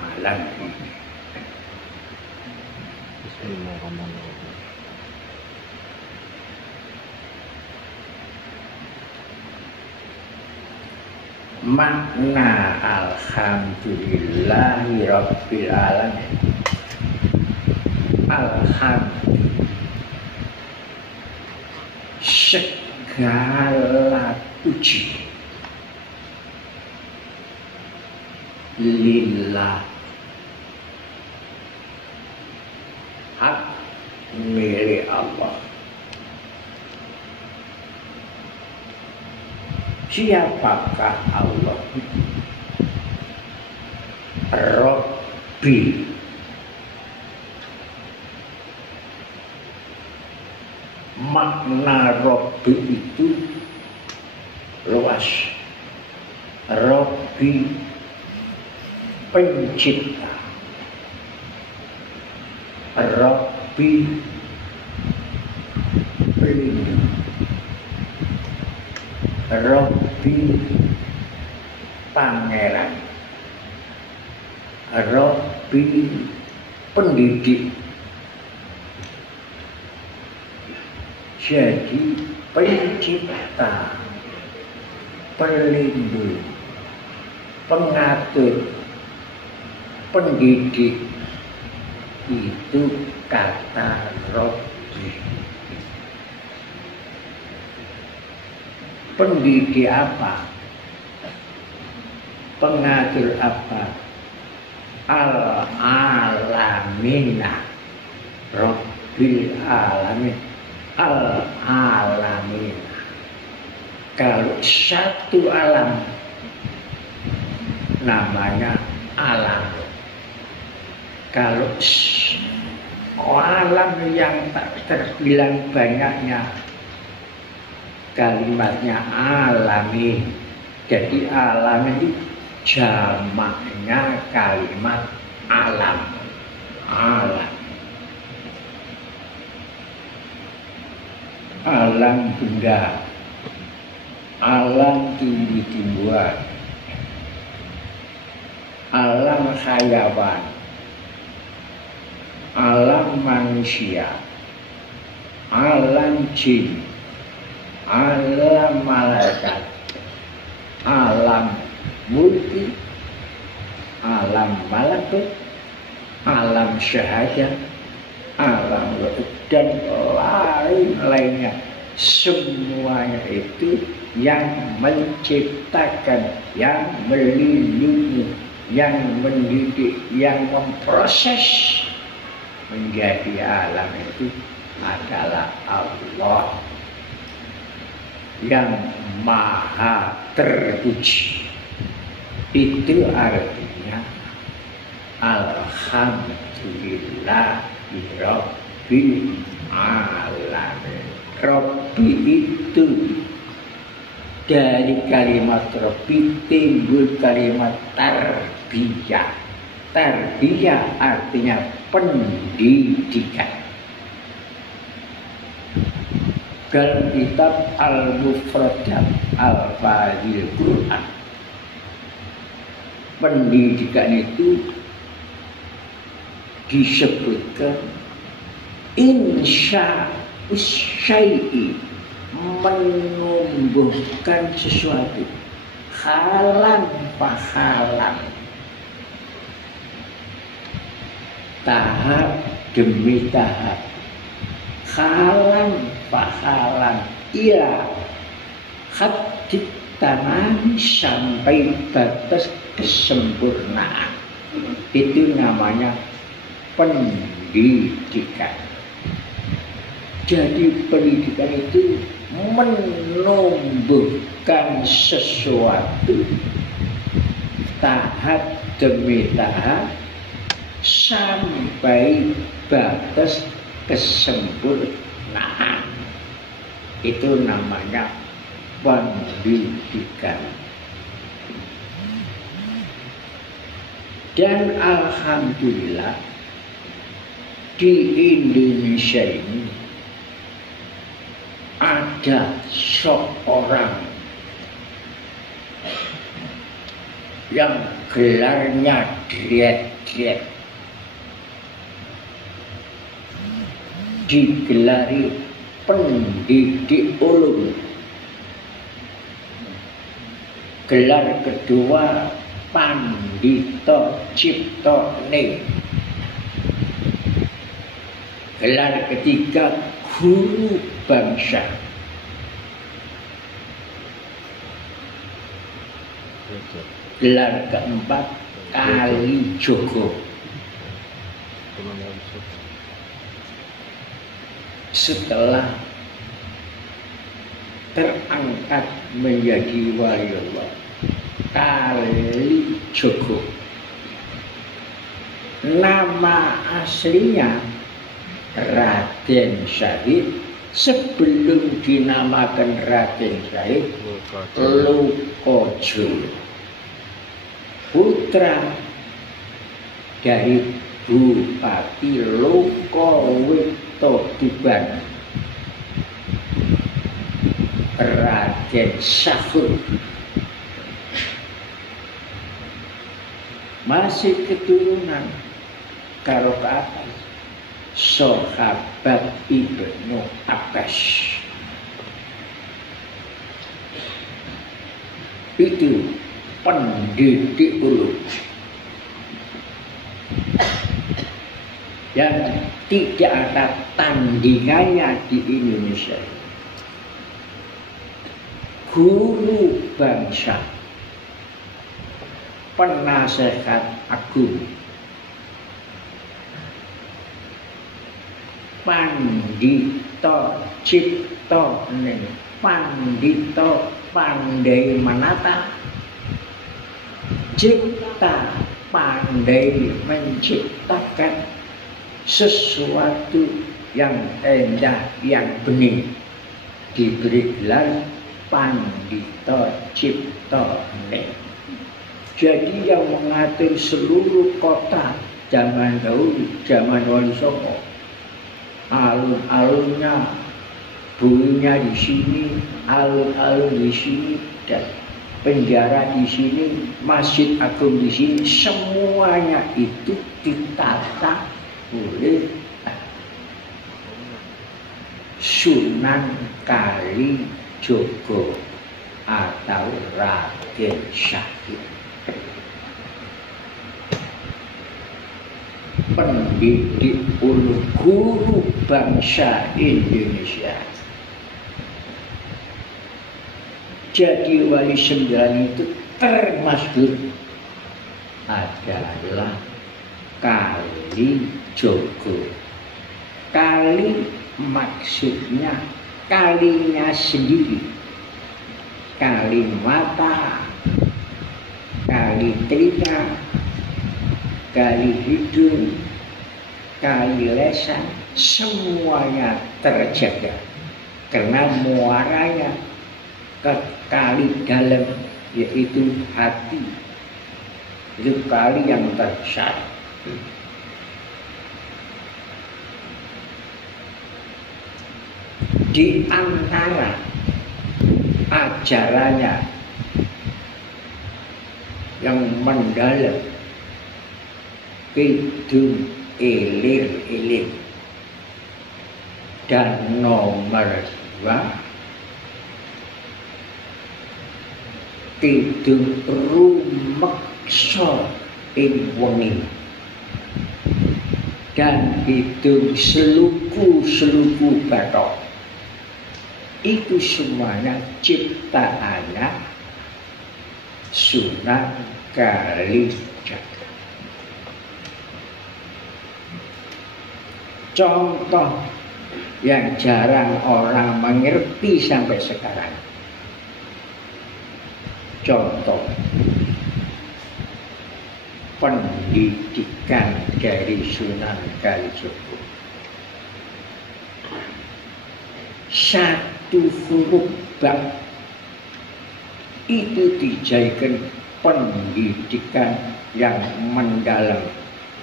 malam ini. Bismillahirrahmanirrahim. makna alhamdulillahi rabbil alamin. Alhamdulillah, segala puji lillah, hak milik Allah. Siapakah Allah? Rabbi, makna Rabbi itu luas. Rabbi pencipta, Rabbi pelindung, Rabbi pangeran, Rabbi pendidik. Jadi pencipta, pelindung, pengatur, pendidik, itu kata Rabbi. Pendidik apa? Pengatur apa? Al-alamina, Rabbil alamin, al-alamin. Kalau satu alam namanya alam. Kalau alam yang tak terbilang banyaknya, kalimatnya alami. Jadi alam itu jamaknya kalimat alam. Alam. Alam benda, alam tumbuh-tumbuhan, alam hayawan, alam manusia, alam jin, alam malaikat, alam mulki, alam malakut, alam syahadat, alam gaib, dan lain-lainnya. Semuanya itu yang menciptakan, yang melindungi, yang mendidik, yang memproses menjadi alam itu adalah Allah yang maha terpuji. Itu artinya alhamdulillahi rabbil alamin. Rabbi itu dari kalimat Rabbi timbul kalimat tarbiyah. Tarbiyah artinya pendidikan. Dalam kitab Al-Mufradat Al-Fadhil Quran, pendidikan itu disebutkan insya syai'i, menumbuhkan sesuatu, halan pahalan, tahap demi tahap, halan pahalan, ia hadid tanam sampai batas kesempurnaan. Itu namanya pendidikan. Jadi pendidikan itu menumbuhkan sesuatu tahap demi tahap sampai batas kesempurnaan. Itu namanya pendidikan. Dan alhamdulillah di Indonesia ini ada seorang yang gelarnya Dred, digelari pendidik ulum. Gelar kedua Pandhita Ciptane. Gelar ketiga Guru Bangsa. Gelar keempat Kalijogo. Setelah terangkat menjadi wali Allah Kalijogo, nama aslinya Raden Syahid. Sebelum dinamakan Raden Syahid, Lokojo, putra dari Bupati Lokowito Tuban, Raden Syahud. Masih keturunan karo ke atas sahabat Ibnu Abbas. Itu pendidik ulung yang tidak ada tandingannya di Indonesia. Guru bangsa, penasehat agung, Pandhita Ciptane, Pandhita pandai menata, cipta pandai menciptakan sesuatu yang indah, yang bening, diberi gelar Pandhita Ciptane. Jadi yang mengatur seluruh kota zaman dahulu, zaman Wali Songo, alun-alunnya, buinya di sini, alun-alun di sini, dan penjara di sini, masjid agung di sini, semuanya itu ditata oleh Sunan Kalijogo atau Raden Syahid. Pendidik ulung, guru bangsa Indonesia. Jadi wali sembilan itu termasuk adalah Kalijogo. Kali maksudnya kalinya sendiri, kali mata, kali telinga, kali hidung, kali lesan, semuanya terjaga karena muaranya ke kali dalam, yaitu hati. Itu kali yang terbesar. Di antara ajarannya yang mendalam, kidung ilir-ilir, dan nomor 2 kidung rumeksa ing wengi, dan kidung seluku-seluku bathok. Itu semuanya ciptaannya Sunan Kalijaga. Contoh yang jarang orang mengerti sampai sekarang. Contoh pendidikan dari Sunan Kalijogo. Satu huruf bab itu dijadikan pendidikan yang mendalam,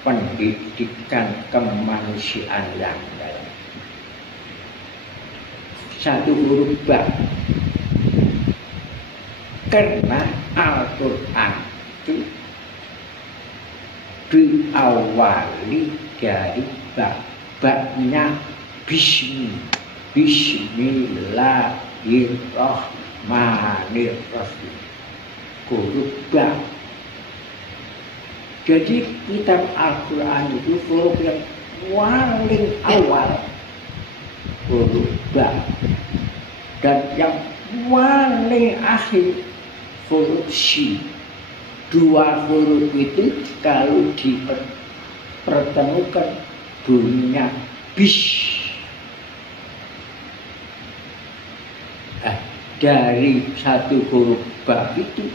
pendidikan kemanusiaan yang dalam. Satu huruf bab, karena Al-Quran itu diawali dari babnya Bismillahirrahmanirrahim. huruf ba. Jadi kitab Al-Quran itu huruf yang paling awal huruf ba, dan yang paling akhir huruf shin. Dua huruf itu kalau dipertemukan bunyinya bis. Dari satu huruf ba itu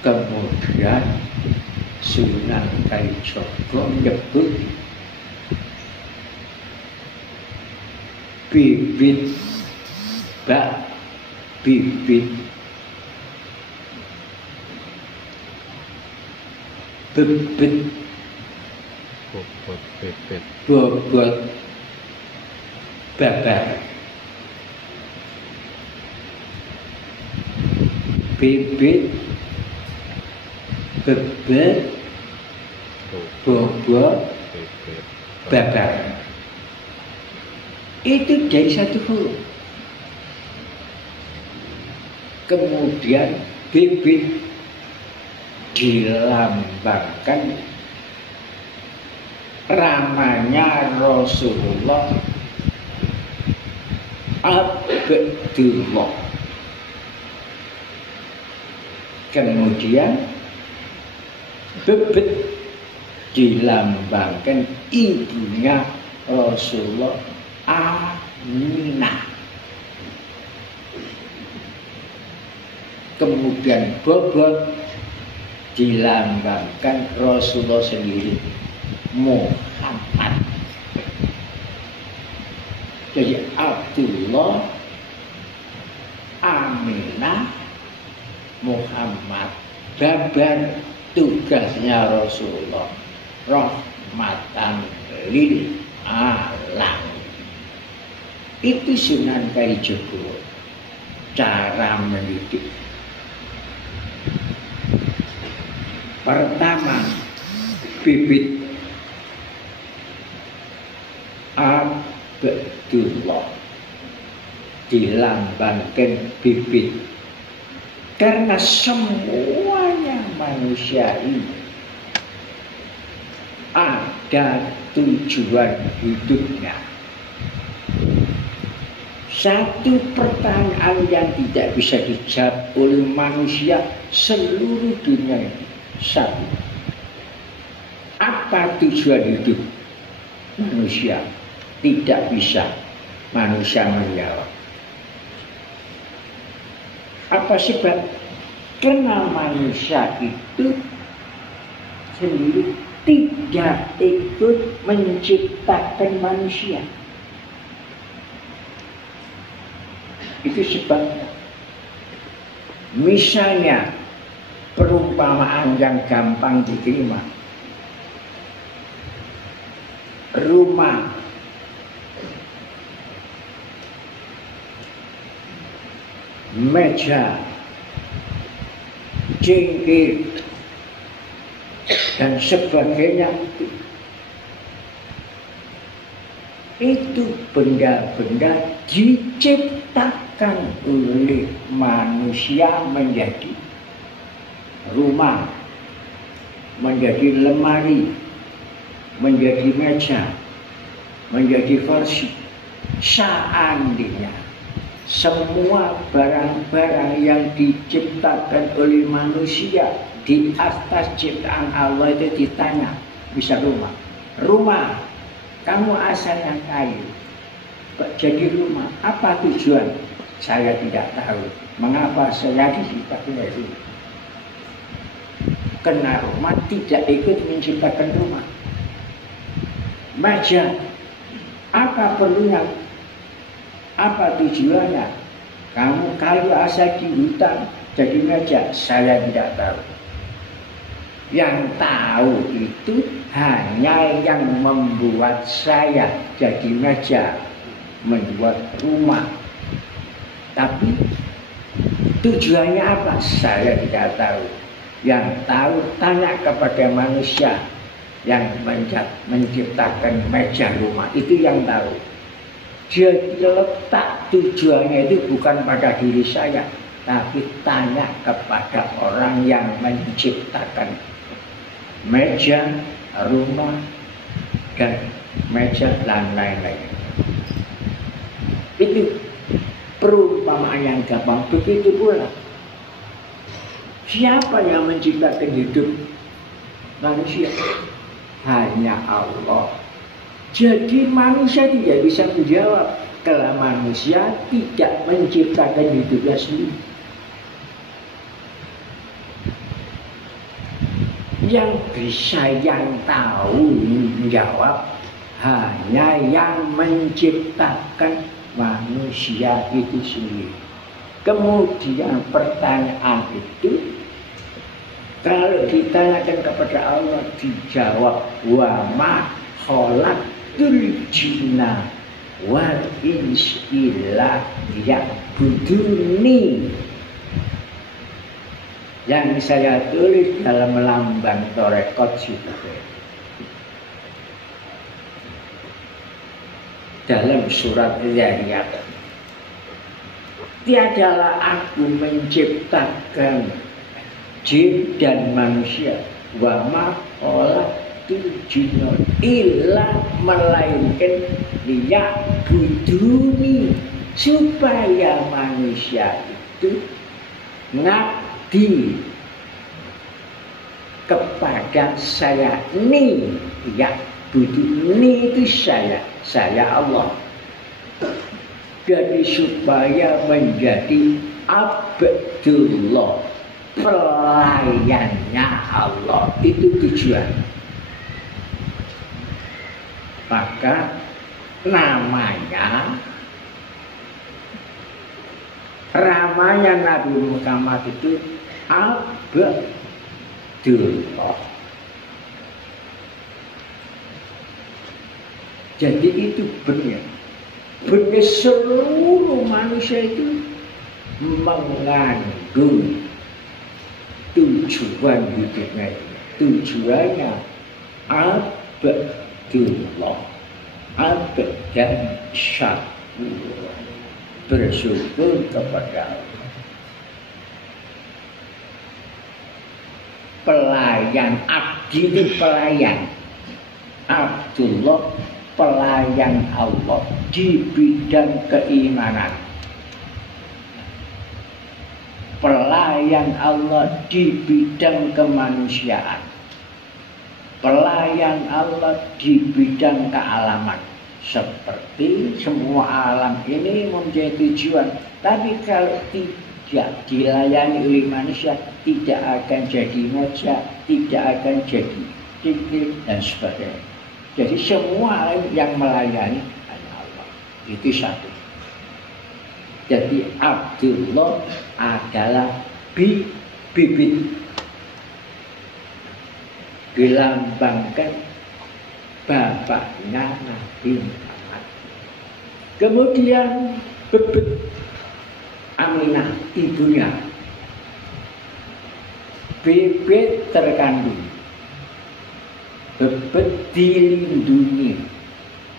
kemudian Sunan Kalijaga menyebut bibit ba, bibit bebet, bobot babar, bibit bebet bobot babar. Itu dari satu huruf. Kemudian bibit dilambangkan ramanya Rasulullah Abdullah. Kemudian bebet dilambangkan ibunya Rasulullah Aminah. Kemudian bobot dilambangkan Rasulullah sendiri Muhammad. Jadi Abdullah, Aminah, Muhammad. Babar tugasnya Rasulullah rahmatan lil alamin. Itu Sunan Kalijaga cara mendidik. Pertama, bibit Abdullah dilambangkan bibit, karena semuanya manusia ini ada tujuan hidupnya. Satu pertanyaan yang tidak bisa dijawab oleh manusia seluruh dunia ini. Satu, apa tujuan hidup manusia? Tidak bisa manusia menjawab. Apa sebab? Karena manusia itu sendiri tidak ikut menciptakan manusia. Itu sebabnya. Misalnya perumpamaan yang gampang diterima. Rumah meja, cingkir, dan sebagainya itu benda-benda diciptakan oleh manusia menjadi rumah, menjadi lemari, menjadi meja, menjadi kursi. Seandainya semua barang-barang yang diciptakan oleh manusia di atas ciptaan Allah itu ditanya, bisa rumah, kamu asalnya kayu, jadi rumah, apa tujuan? Saya tidak tahu. Mengapa saya diciptakan dari rumah? Karena rumah tidak ikut menciptakan rumah. Meja, apa perlunya? Apa tujuannya? Kamu kayu asal di hutan jadi meja, saya tidak tahu. Yang tahu itu hanya yang membuat saya jadi meja, membuat rumah. Tapi tujuannya apa? Saya tidak tahu. Yang tahu tanya kepada manusia yang menciptakan meja rumah, itu yang tahu. Jadi letak tujuannya itu bukan pada diri saya, tapi tanya kepada orang yang menciptakan meja, rumah, dan meja dan lain-lain. Itu perumpamaan yang gampang. Begitu pula, siapa yang menciptakan hidup manusia? Hanya Allah. Jadi manusia tidak bisa menjawab kalau manusia tidak menciptakan hidupnya sendiri. Yang bisa, yang tahu menjawab hanya yang menciptakan manusia itu sendiri. Kemudian pertanyaan itu kalau ditanyakan kepada Allah dijawab wa ma khalaqtul jinna wal insa illa liya'buduni. Yang saya tulis dalam lambang Torekot Sibuke dalam surat Zariyat, tiadalah aku menciptakan jin dan manusia wa ma khalaqtul jinna illa melainkan liya'buduni, supaya manusia itu ngabdi kepada saya. Ni ya buduni itu saya Allah. Jadi supaya menjadi Abdullah, pelayannya Allah, itu tujuan. Maka namanya Nabi Muhammad itu Abdullah. Jadi itu benar seluruh manusia itu mengandung tujuan hidupnya. Tujuannya Abdullah, abd dan syakur, bersyukur kepada Allah. Pelayan, abdi itu pelayan. Abdullah pelayan Allah di bidang keimanan. Pelayan Allah di bidang kemanusiaan. Pelayan Allah di bidang kealaman. Seperti semua alam ini mempunyai tujuan. Tapi kalau tidak dilayani oleh manusia, tidak akan jadi meja, tidak akan jadi titik dan sebagainya. Jadi semua yang melayani hanya Allah. Itu satu. Jadi Abdullah adalah bibit, dilambangkan bapaknya Nabi Muhammad. Kemudian bebet Aminah ibunya. Bebet terkandung. Bebet dilindungi,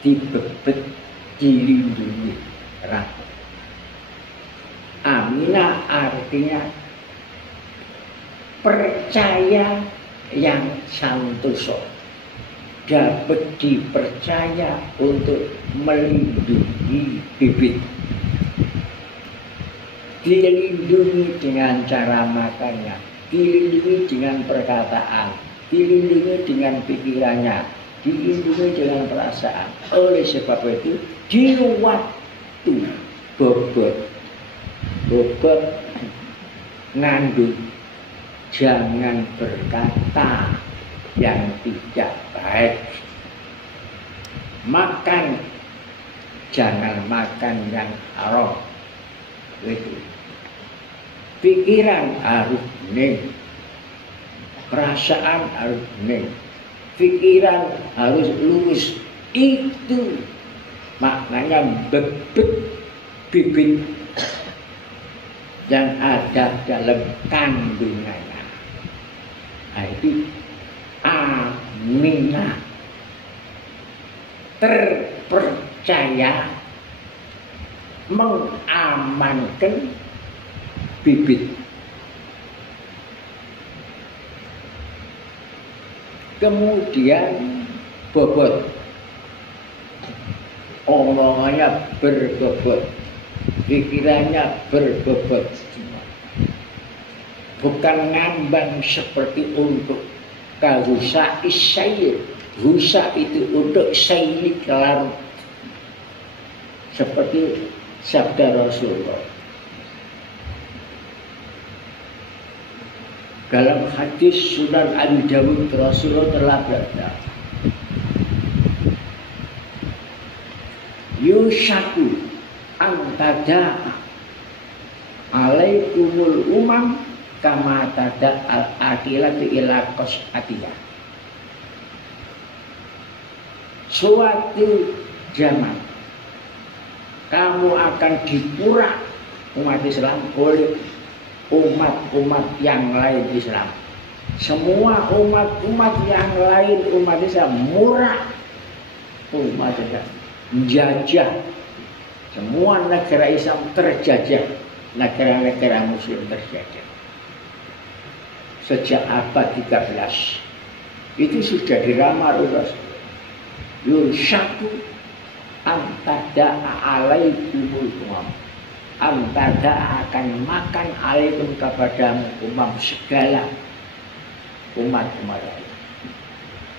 dibebet dilindungi rakyat. Aminah artinya percaya yang santoso, dapat dipercaya untuk melindungi bibit. Dilindungi dengan cara makannya, dilindungi dengan perkataan, dilindungi dengan pikirannya, dilindungi dengan perasaan. Oleh sebab itu, di waktu bobot ngandung, jangan berkata yang tidak baik. Makan, jangan makan yang haram. Itu. Pikiran harus bening, perasaan harus bening, pikiran harus lurus. Itu maknanya bebet bibit yang ada dalam kandungannya. Nah, itu Aminah terpercaya mengamankan bibit. Kemudian bobot, omongannya berbobot, pikirannya berbobot, bukan ngambang seperti untuk kahusa isyair. Husa itu untuk sayi larut, seperti sabda Rasulullah. Dalam hadis Sunan Abi Dawud, Rasulullah telah bersabda, yushaku antada alaikumul umam kama tada al-akilatu ila qas'atiyah. Suatu zaman kamu akan dipurak umat Islam oleh umat-umat yang lain Islam. Semua umat-umat yang lain umat Islam murah umat Islam, menjajah. Semua negara Islam terjajah, negara-negara Muslim terjajah. Sejak abad 13 itu sudah diramal Rasul. Yushaku antada alaikumul umam, antada akan makan alaikum kepadamu umam, segala umat-umat lain.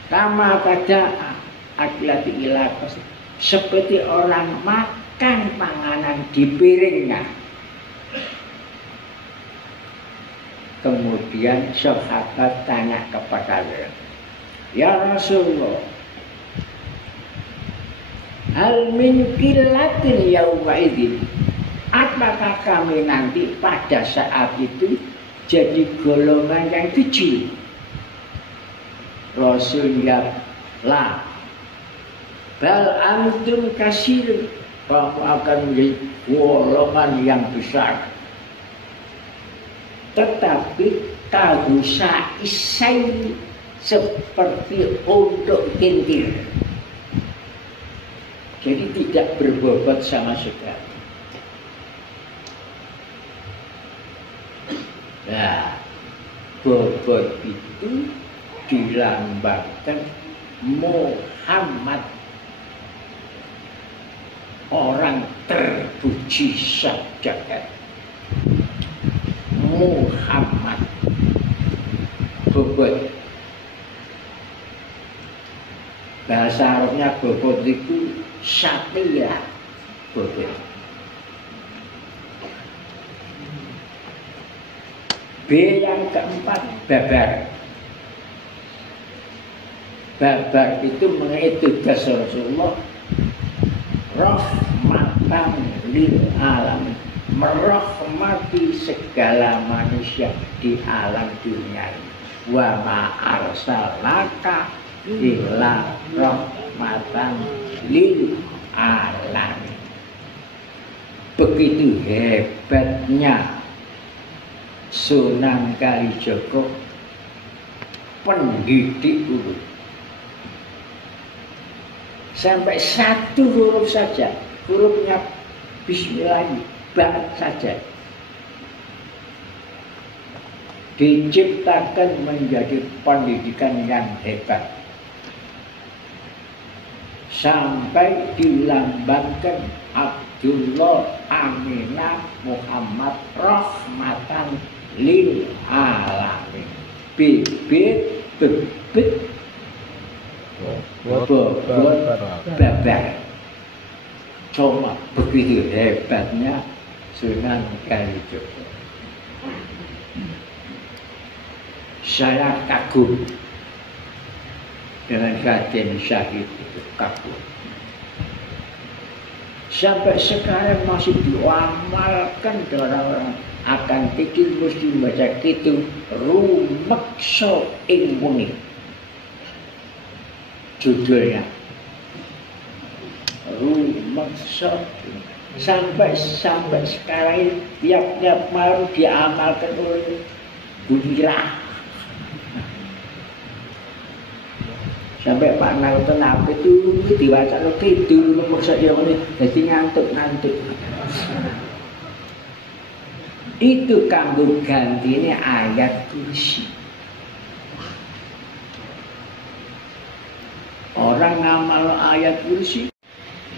Kama tada akilati ilakas, seperti orang makan panganan di piringnya. Kemudian sahabat tanya kepada beliau, ya Rasulullah, hal min qillatin yauma idzin, apakah kami nanti pada saat itu jadi golongan yang kecil? Rasul jawab, la bal antum kasir, kamu akan menjadi golongan yang besar. Tetapi kahusa isai seperti untuk kintir, jadi tidak berbobot sama sekali. Nah, bobot itu dilambangkan Muhammad, orang terpuji sejagat. Muhammad bobot, bahasa Arabnya bobot itu satya bobot. B yang keempat babar. Babar itu mengenai tugas Rasulullah, rahmatan lil alamin, merahmati segala manusia di alam dunia ini. Wa ma arsalnaka illa rahmatan lil alamin. Begitu hebatnya Sunan Kalijaga, pendidik dulu. Sampai satu huruf saja, hurufnya Bismillah, banget saja, diciptakan menjadi pendidikan yang hebat. Sampai dilambangkan Abdullah Aminah Muhammad rahmatan lil alamin. Bibit bebet bobot babar. Cuma begitu hebatnya Sunan Kalijaga. Saya kagum dengan Raden Syahid itu, kagum. Sampai sekarang masih diamalkan orang-orang akan pikir mesti baca itu rumekso ing wengi. Judulnya rumekso. Sampai sekarang ini tiap-tiap malam diamalkan oleh Bunirah. Sampai Pak Narto apa itu diwaca lo tidur rumekso yang ini jadi ngantuk. Itu kanggo gantine ayat kursi. Orang ngamal ayat kursi,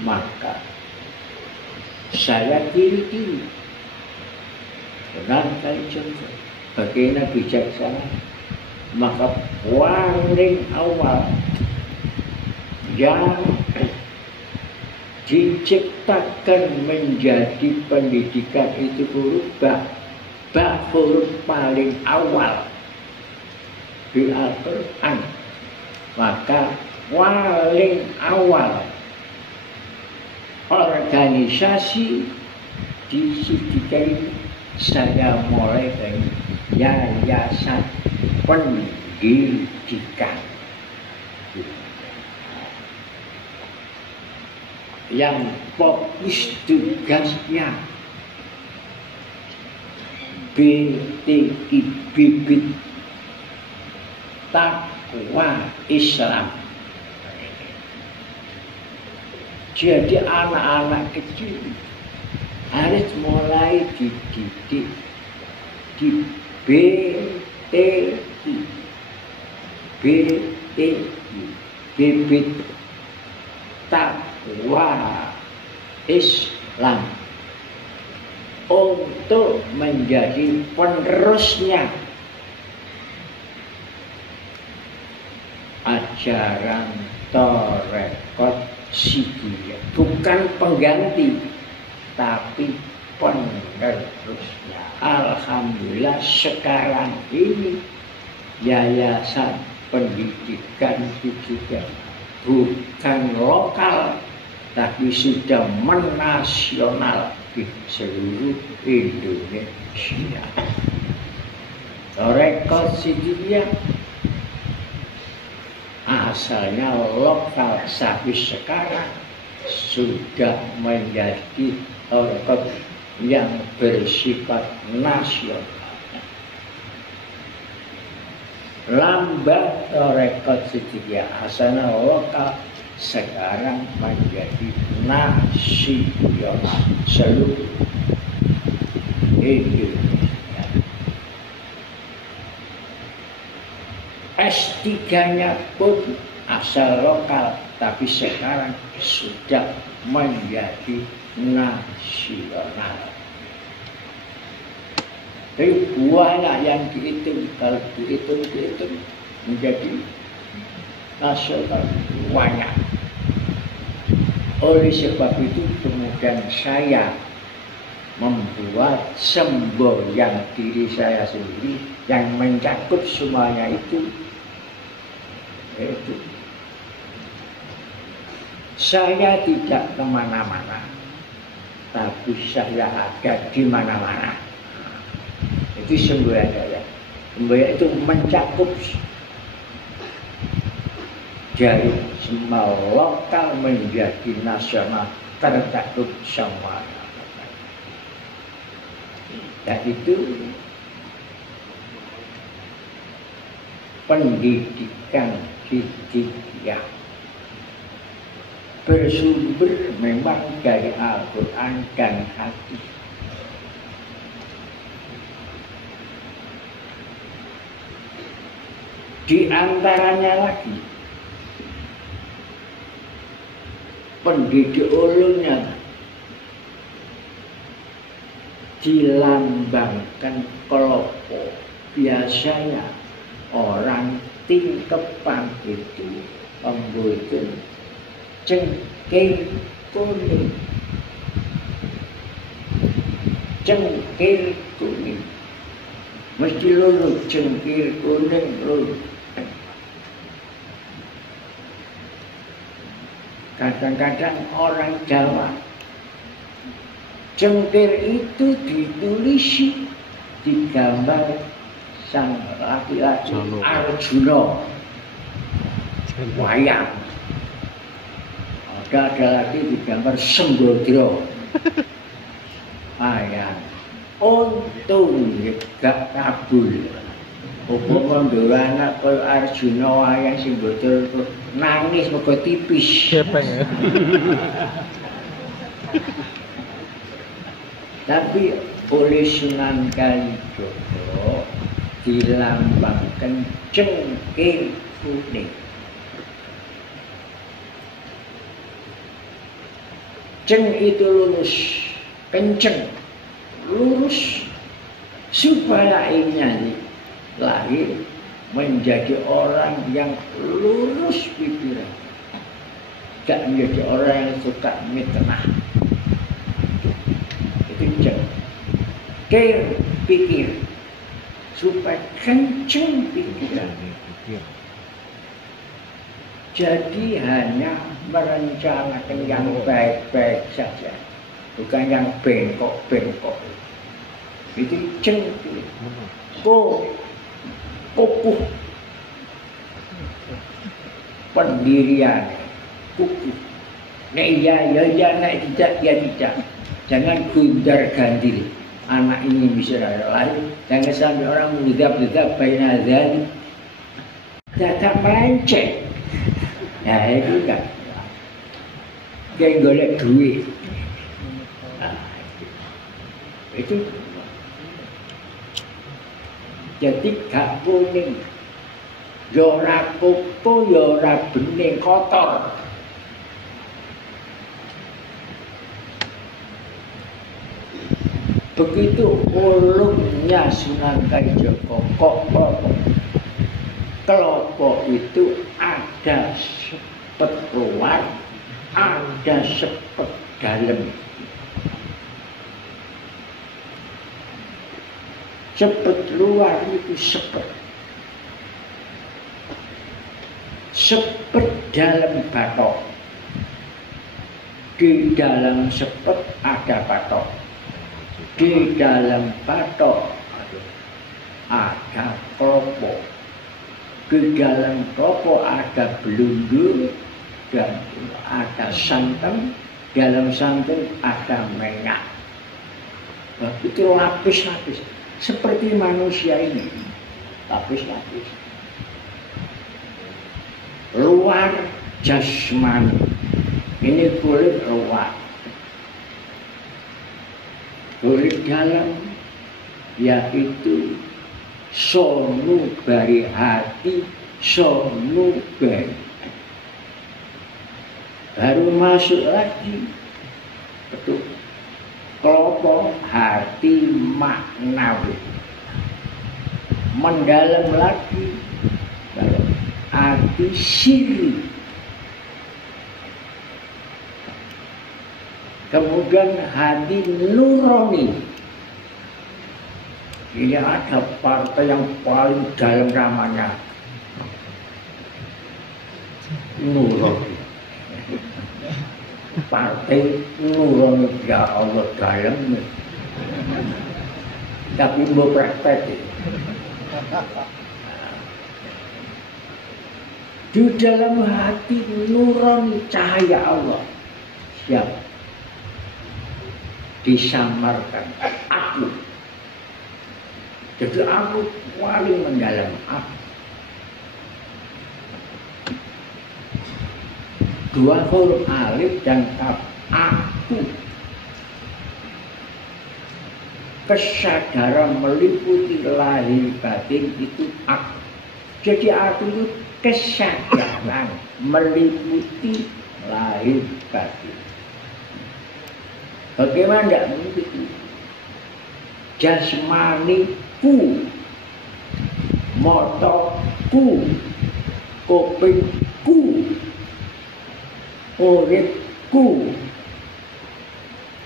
maka saya kiri-kiri. Benar kali contoh. Bagaimana bijaksana, maka paling awal yang diciptakan menjadi pendidikan itu huruf ba, huruf paling awal di Al-Quran. Maka paling awal organisasi disidikan saya mulai dari yayasan pendidikan yang fokus tugasnya BTI, bibit takwa Islam. Jadi anak-anak kecil harus mulai dididik di BTI, bibit takwa Islam, untuk menjadi penerusnya ajaran Tarekat Sidikiyah, bukan pengganti tapi penerusnya. Alhamdulillah sekarang ini yayasan pendidikan juga bukan lokal tapi sudah menasional di seluruh Indonesia. Tarekat Sidikiyah asalnya lokal, tapi sekarang sudah menjadi tarekat yang bersifat nasional. Lambat Tarekat Sidikiyah asalnya lokal, sekarang menjadi nasional seluruh Indonesia. S3-nya pun asal lokal, tapi sekarang sudah menjadi nasional. Tapi banyak yang dihitung, kalau dihitung menjadi nasional banyak. Oleh sebab itu kemudian saya membuat semboyan diri saya sendiri yang mencakup semuanya itu. Saya tidak kemana-mana, tapi saya ada di mana-mana. Itu semboyan saya. Semboyan itu mencakup dari semua lokal menjadi nasional, tercakup semua. Dan itu pendidikan Sidikiyah bersumber memang dari Al-Quran dan hadis. Di antaranya lagi pendidik ulunnya dilambangkan kelompok. Biasanya orang tingkepan itu membuat cengkir kuning. Cengkir kuning mesti lulu, cengkir kuning lulu. Kadang-kadang orang Jawa cengkir itu ditulisi digambar sang laki-laki Arjuna wayang. Ada lagi digambar Sembodra wayang. Untung gak kabul. Upama ndoro anak kaya Arjuna wayang Sembodra nangis mergo tipis. Tapi oleh Sunan Kalijogo dilambangkan cengkir kuning. Ceng itu lurus, kenceng, lurus, supaya ini lahir menjadi orang yang lurus pikiran, tidak menjadi orang yang suka mitnah. Itu ceng. Kir pikir supaya kenceng pikiran. Jadi hanya merencanakan yang baik-baik saja, bukan yang bengkok-bengkok. Itu ceng. Kokuh pendirian, kukuh. Nek iya, nek tidak, ya tidak. Jangan gundar ganjil. Anak ini bisa lain. Jangan sampai orang mudab-mudab baina dzalik. Datang melenceng. Nah itu kan. Kayak golek duit. Nah, itu. Jadi gak kuning. Yora popo, yora bening kotor. Begitu ulungnya Sunan Kalijogo kok kelompok itu ada sepet luar, ada sepet dalam. Sepet luar itu sepet dalam batok. Di dalam sepet ada batok. Di dalam batok ada kelompok. Di dalam kelompok ada belundur dan ada santan. Dalam santan ada minyak. Itu lapis-lapis. Seperti manusia ini, lapis-lapis. Luar jasmani, ini kulit luar. Kulit dalam, yaitu sonu bari hati, sonu bari. Baru masuk lagi, betul. Kelompok hati maknawi, mendalam lagi hati siri, kemudian hati nurani. Ini ada partai yang paling dalam namanya nurani. Partai nurani, ya Allah dalam, tapi mau praktek. Di dalam hati nurani cahaya Allah siap disamarkan aku. Jadi aku paling mendalam aku. Dua huruf alif dan kaf, aku. Kesadaran meliputi lahir batin itu aku. Jadi aku itu kesadaran meliputi lahir batin. Bagaimana tidak begitu? Jasmaniku, motoku, kupingku, uripku,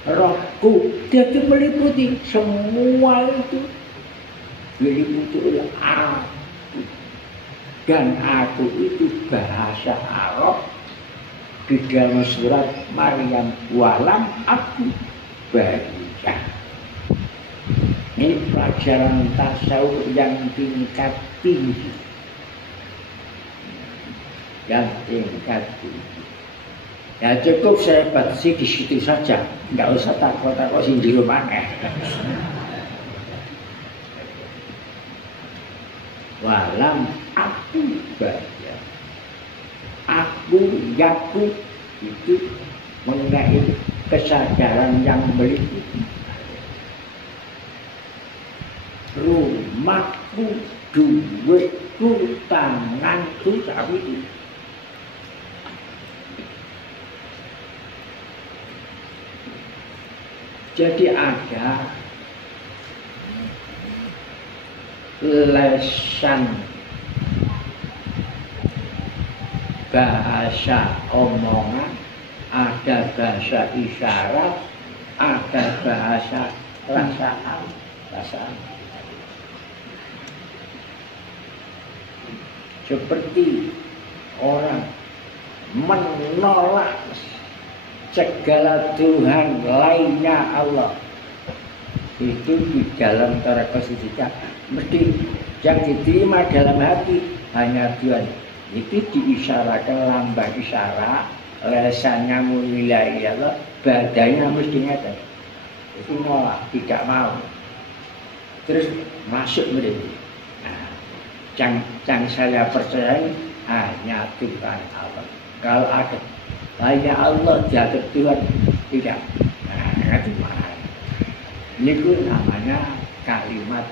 rohku, jadi meliputi semua itu, meliputi oleh aku. Dan aku itu bahasa Arab di dalam surat Maryam, walam aku baca. Ini pelajaran tasawuf yang tingkat tinggi. Yang tingkat tinggi. Ya cukup saya batasi di situ saja, nggak usah takut-takut sindir mana. Walam aku baca, aku yaku itu mengenai kesadaran yang meliputi. rumahku, duitku, tanganku, tapi jadi ada lesan bahasa omongan, ada bahasa isyarat, ada bahasa perasaan. Seperti orang menolak segala Tuhan lainnya Allah, itu di dalam Tarekat Sidikiyah mesti yang diterima dalam hati hanya Tuhan. Itu diisyaratkan lambang isyarat, lesannya mulai Allah, badannya mesti ngeten. Itu nolak, tidak mau. Terus masuk mereka. Nah, yang saya percaya hanya Tuhan Allah. Kalau ada hanya Allah jatuh Tuhan, tidak. Nah, itu mana? Ini namanya kalimat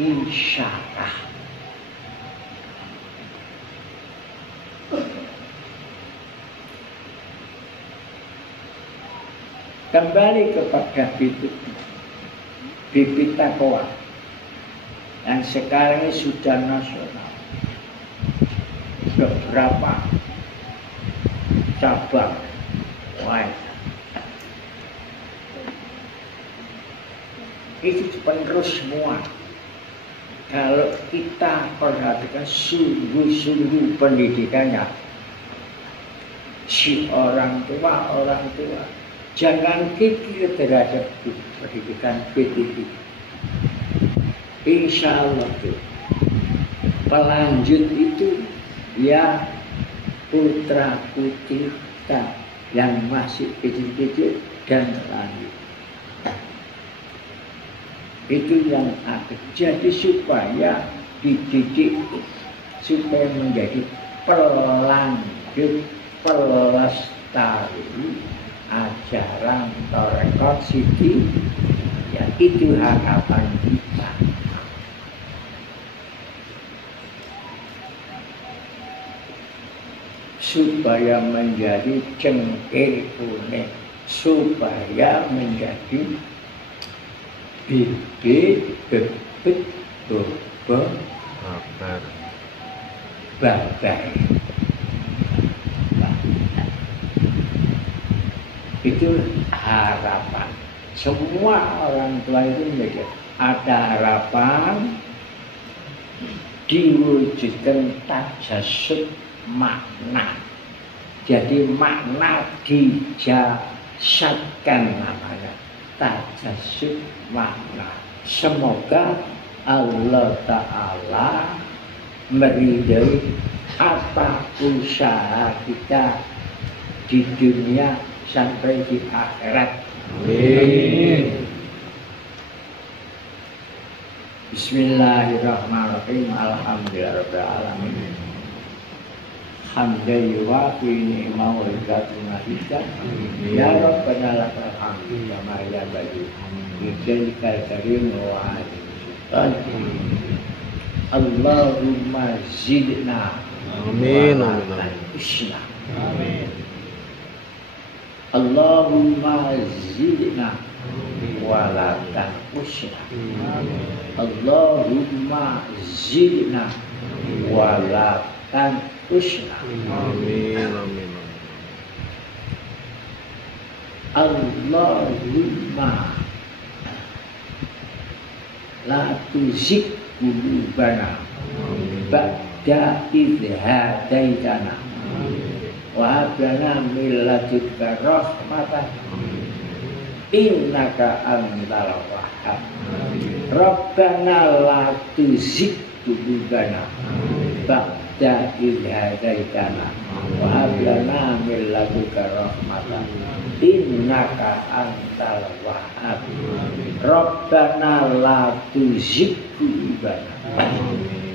isyarah. Kembali kepada bibit takwa yang sekarang ini sudah nasional. Beberapa cabang itu penerus semua. Kalau kita perhatikan sungguh-sungguh pendidikannya, si orang tua jangan kikir terhadap pendidikan PTB. Insya Allah tuh pelanjut itu ya putra putri kita yang masih kecil-kecil dan lanjut. Itu yang ada. Jadi supaya dididik, supaya menjadi pelanjut, pelestari ajaran Tarekat Sidikiyah. Itu harapan kita. Supaya menjadi cengkeh kuning, supaya menjadi bibit bebet bobo babar. Itu harapan. Semua orang tua itu menjadi ada harapan diwujudkan tajasud makna. Jadi makna dijasadkan namanya tajasud makna. Semoga Allah Ta'ala meridai apa usaha kita di dunia sampai di akhirat. Amin. Bismillahirrahmanirrahim. Alhamdulillahirabbil alamin. Hamdan yuwafi ni'mahu wa yukafi. Ya Rabbana lakal hamdu kama yanbaghi liwajhikal karim wa alihi. Allahumma zidna. Amin. Amin. Allahumma zidna wa la tanqusna. Allahumma zidna wa la tanqusna. Amin. Allahumma la tuzigh qulubana ba'da idh hadaitana wa hab lana min ladunka rahmatan innaka antal wahhab. Rabbana la tuzigh qulubana ba'da idh hadaitana wa hab lana min ladunka rahmatan innaka antal wahhab. Rabbana la tuzigh qulubana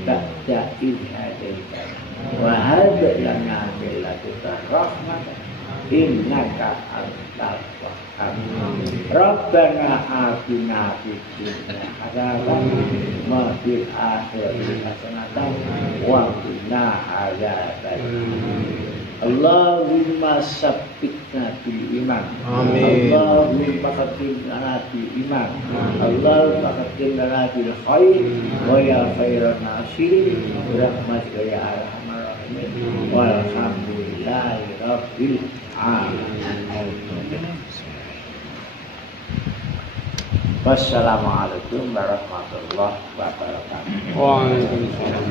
ba'da idh hadaitana wa hab lana min ladunka rahmatan innaka antal wahhab. Rabbana atina fid dunya hasanatan wa fil akhirati hasanatan wa qina adzabannar. Allahumma sabbitna bil iman. Amin. Allahumma khatim lana bil iman. Allahumma khatim lana bil khair wa ya khairan nasirin rahmatika ya arhamar rahimin. Walhamdulillahi rabbil alamin. Wassalamualaikum warahmatullahi wabarakatuh. Waalaikumsalam.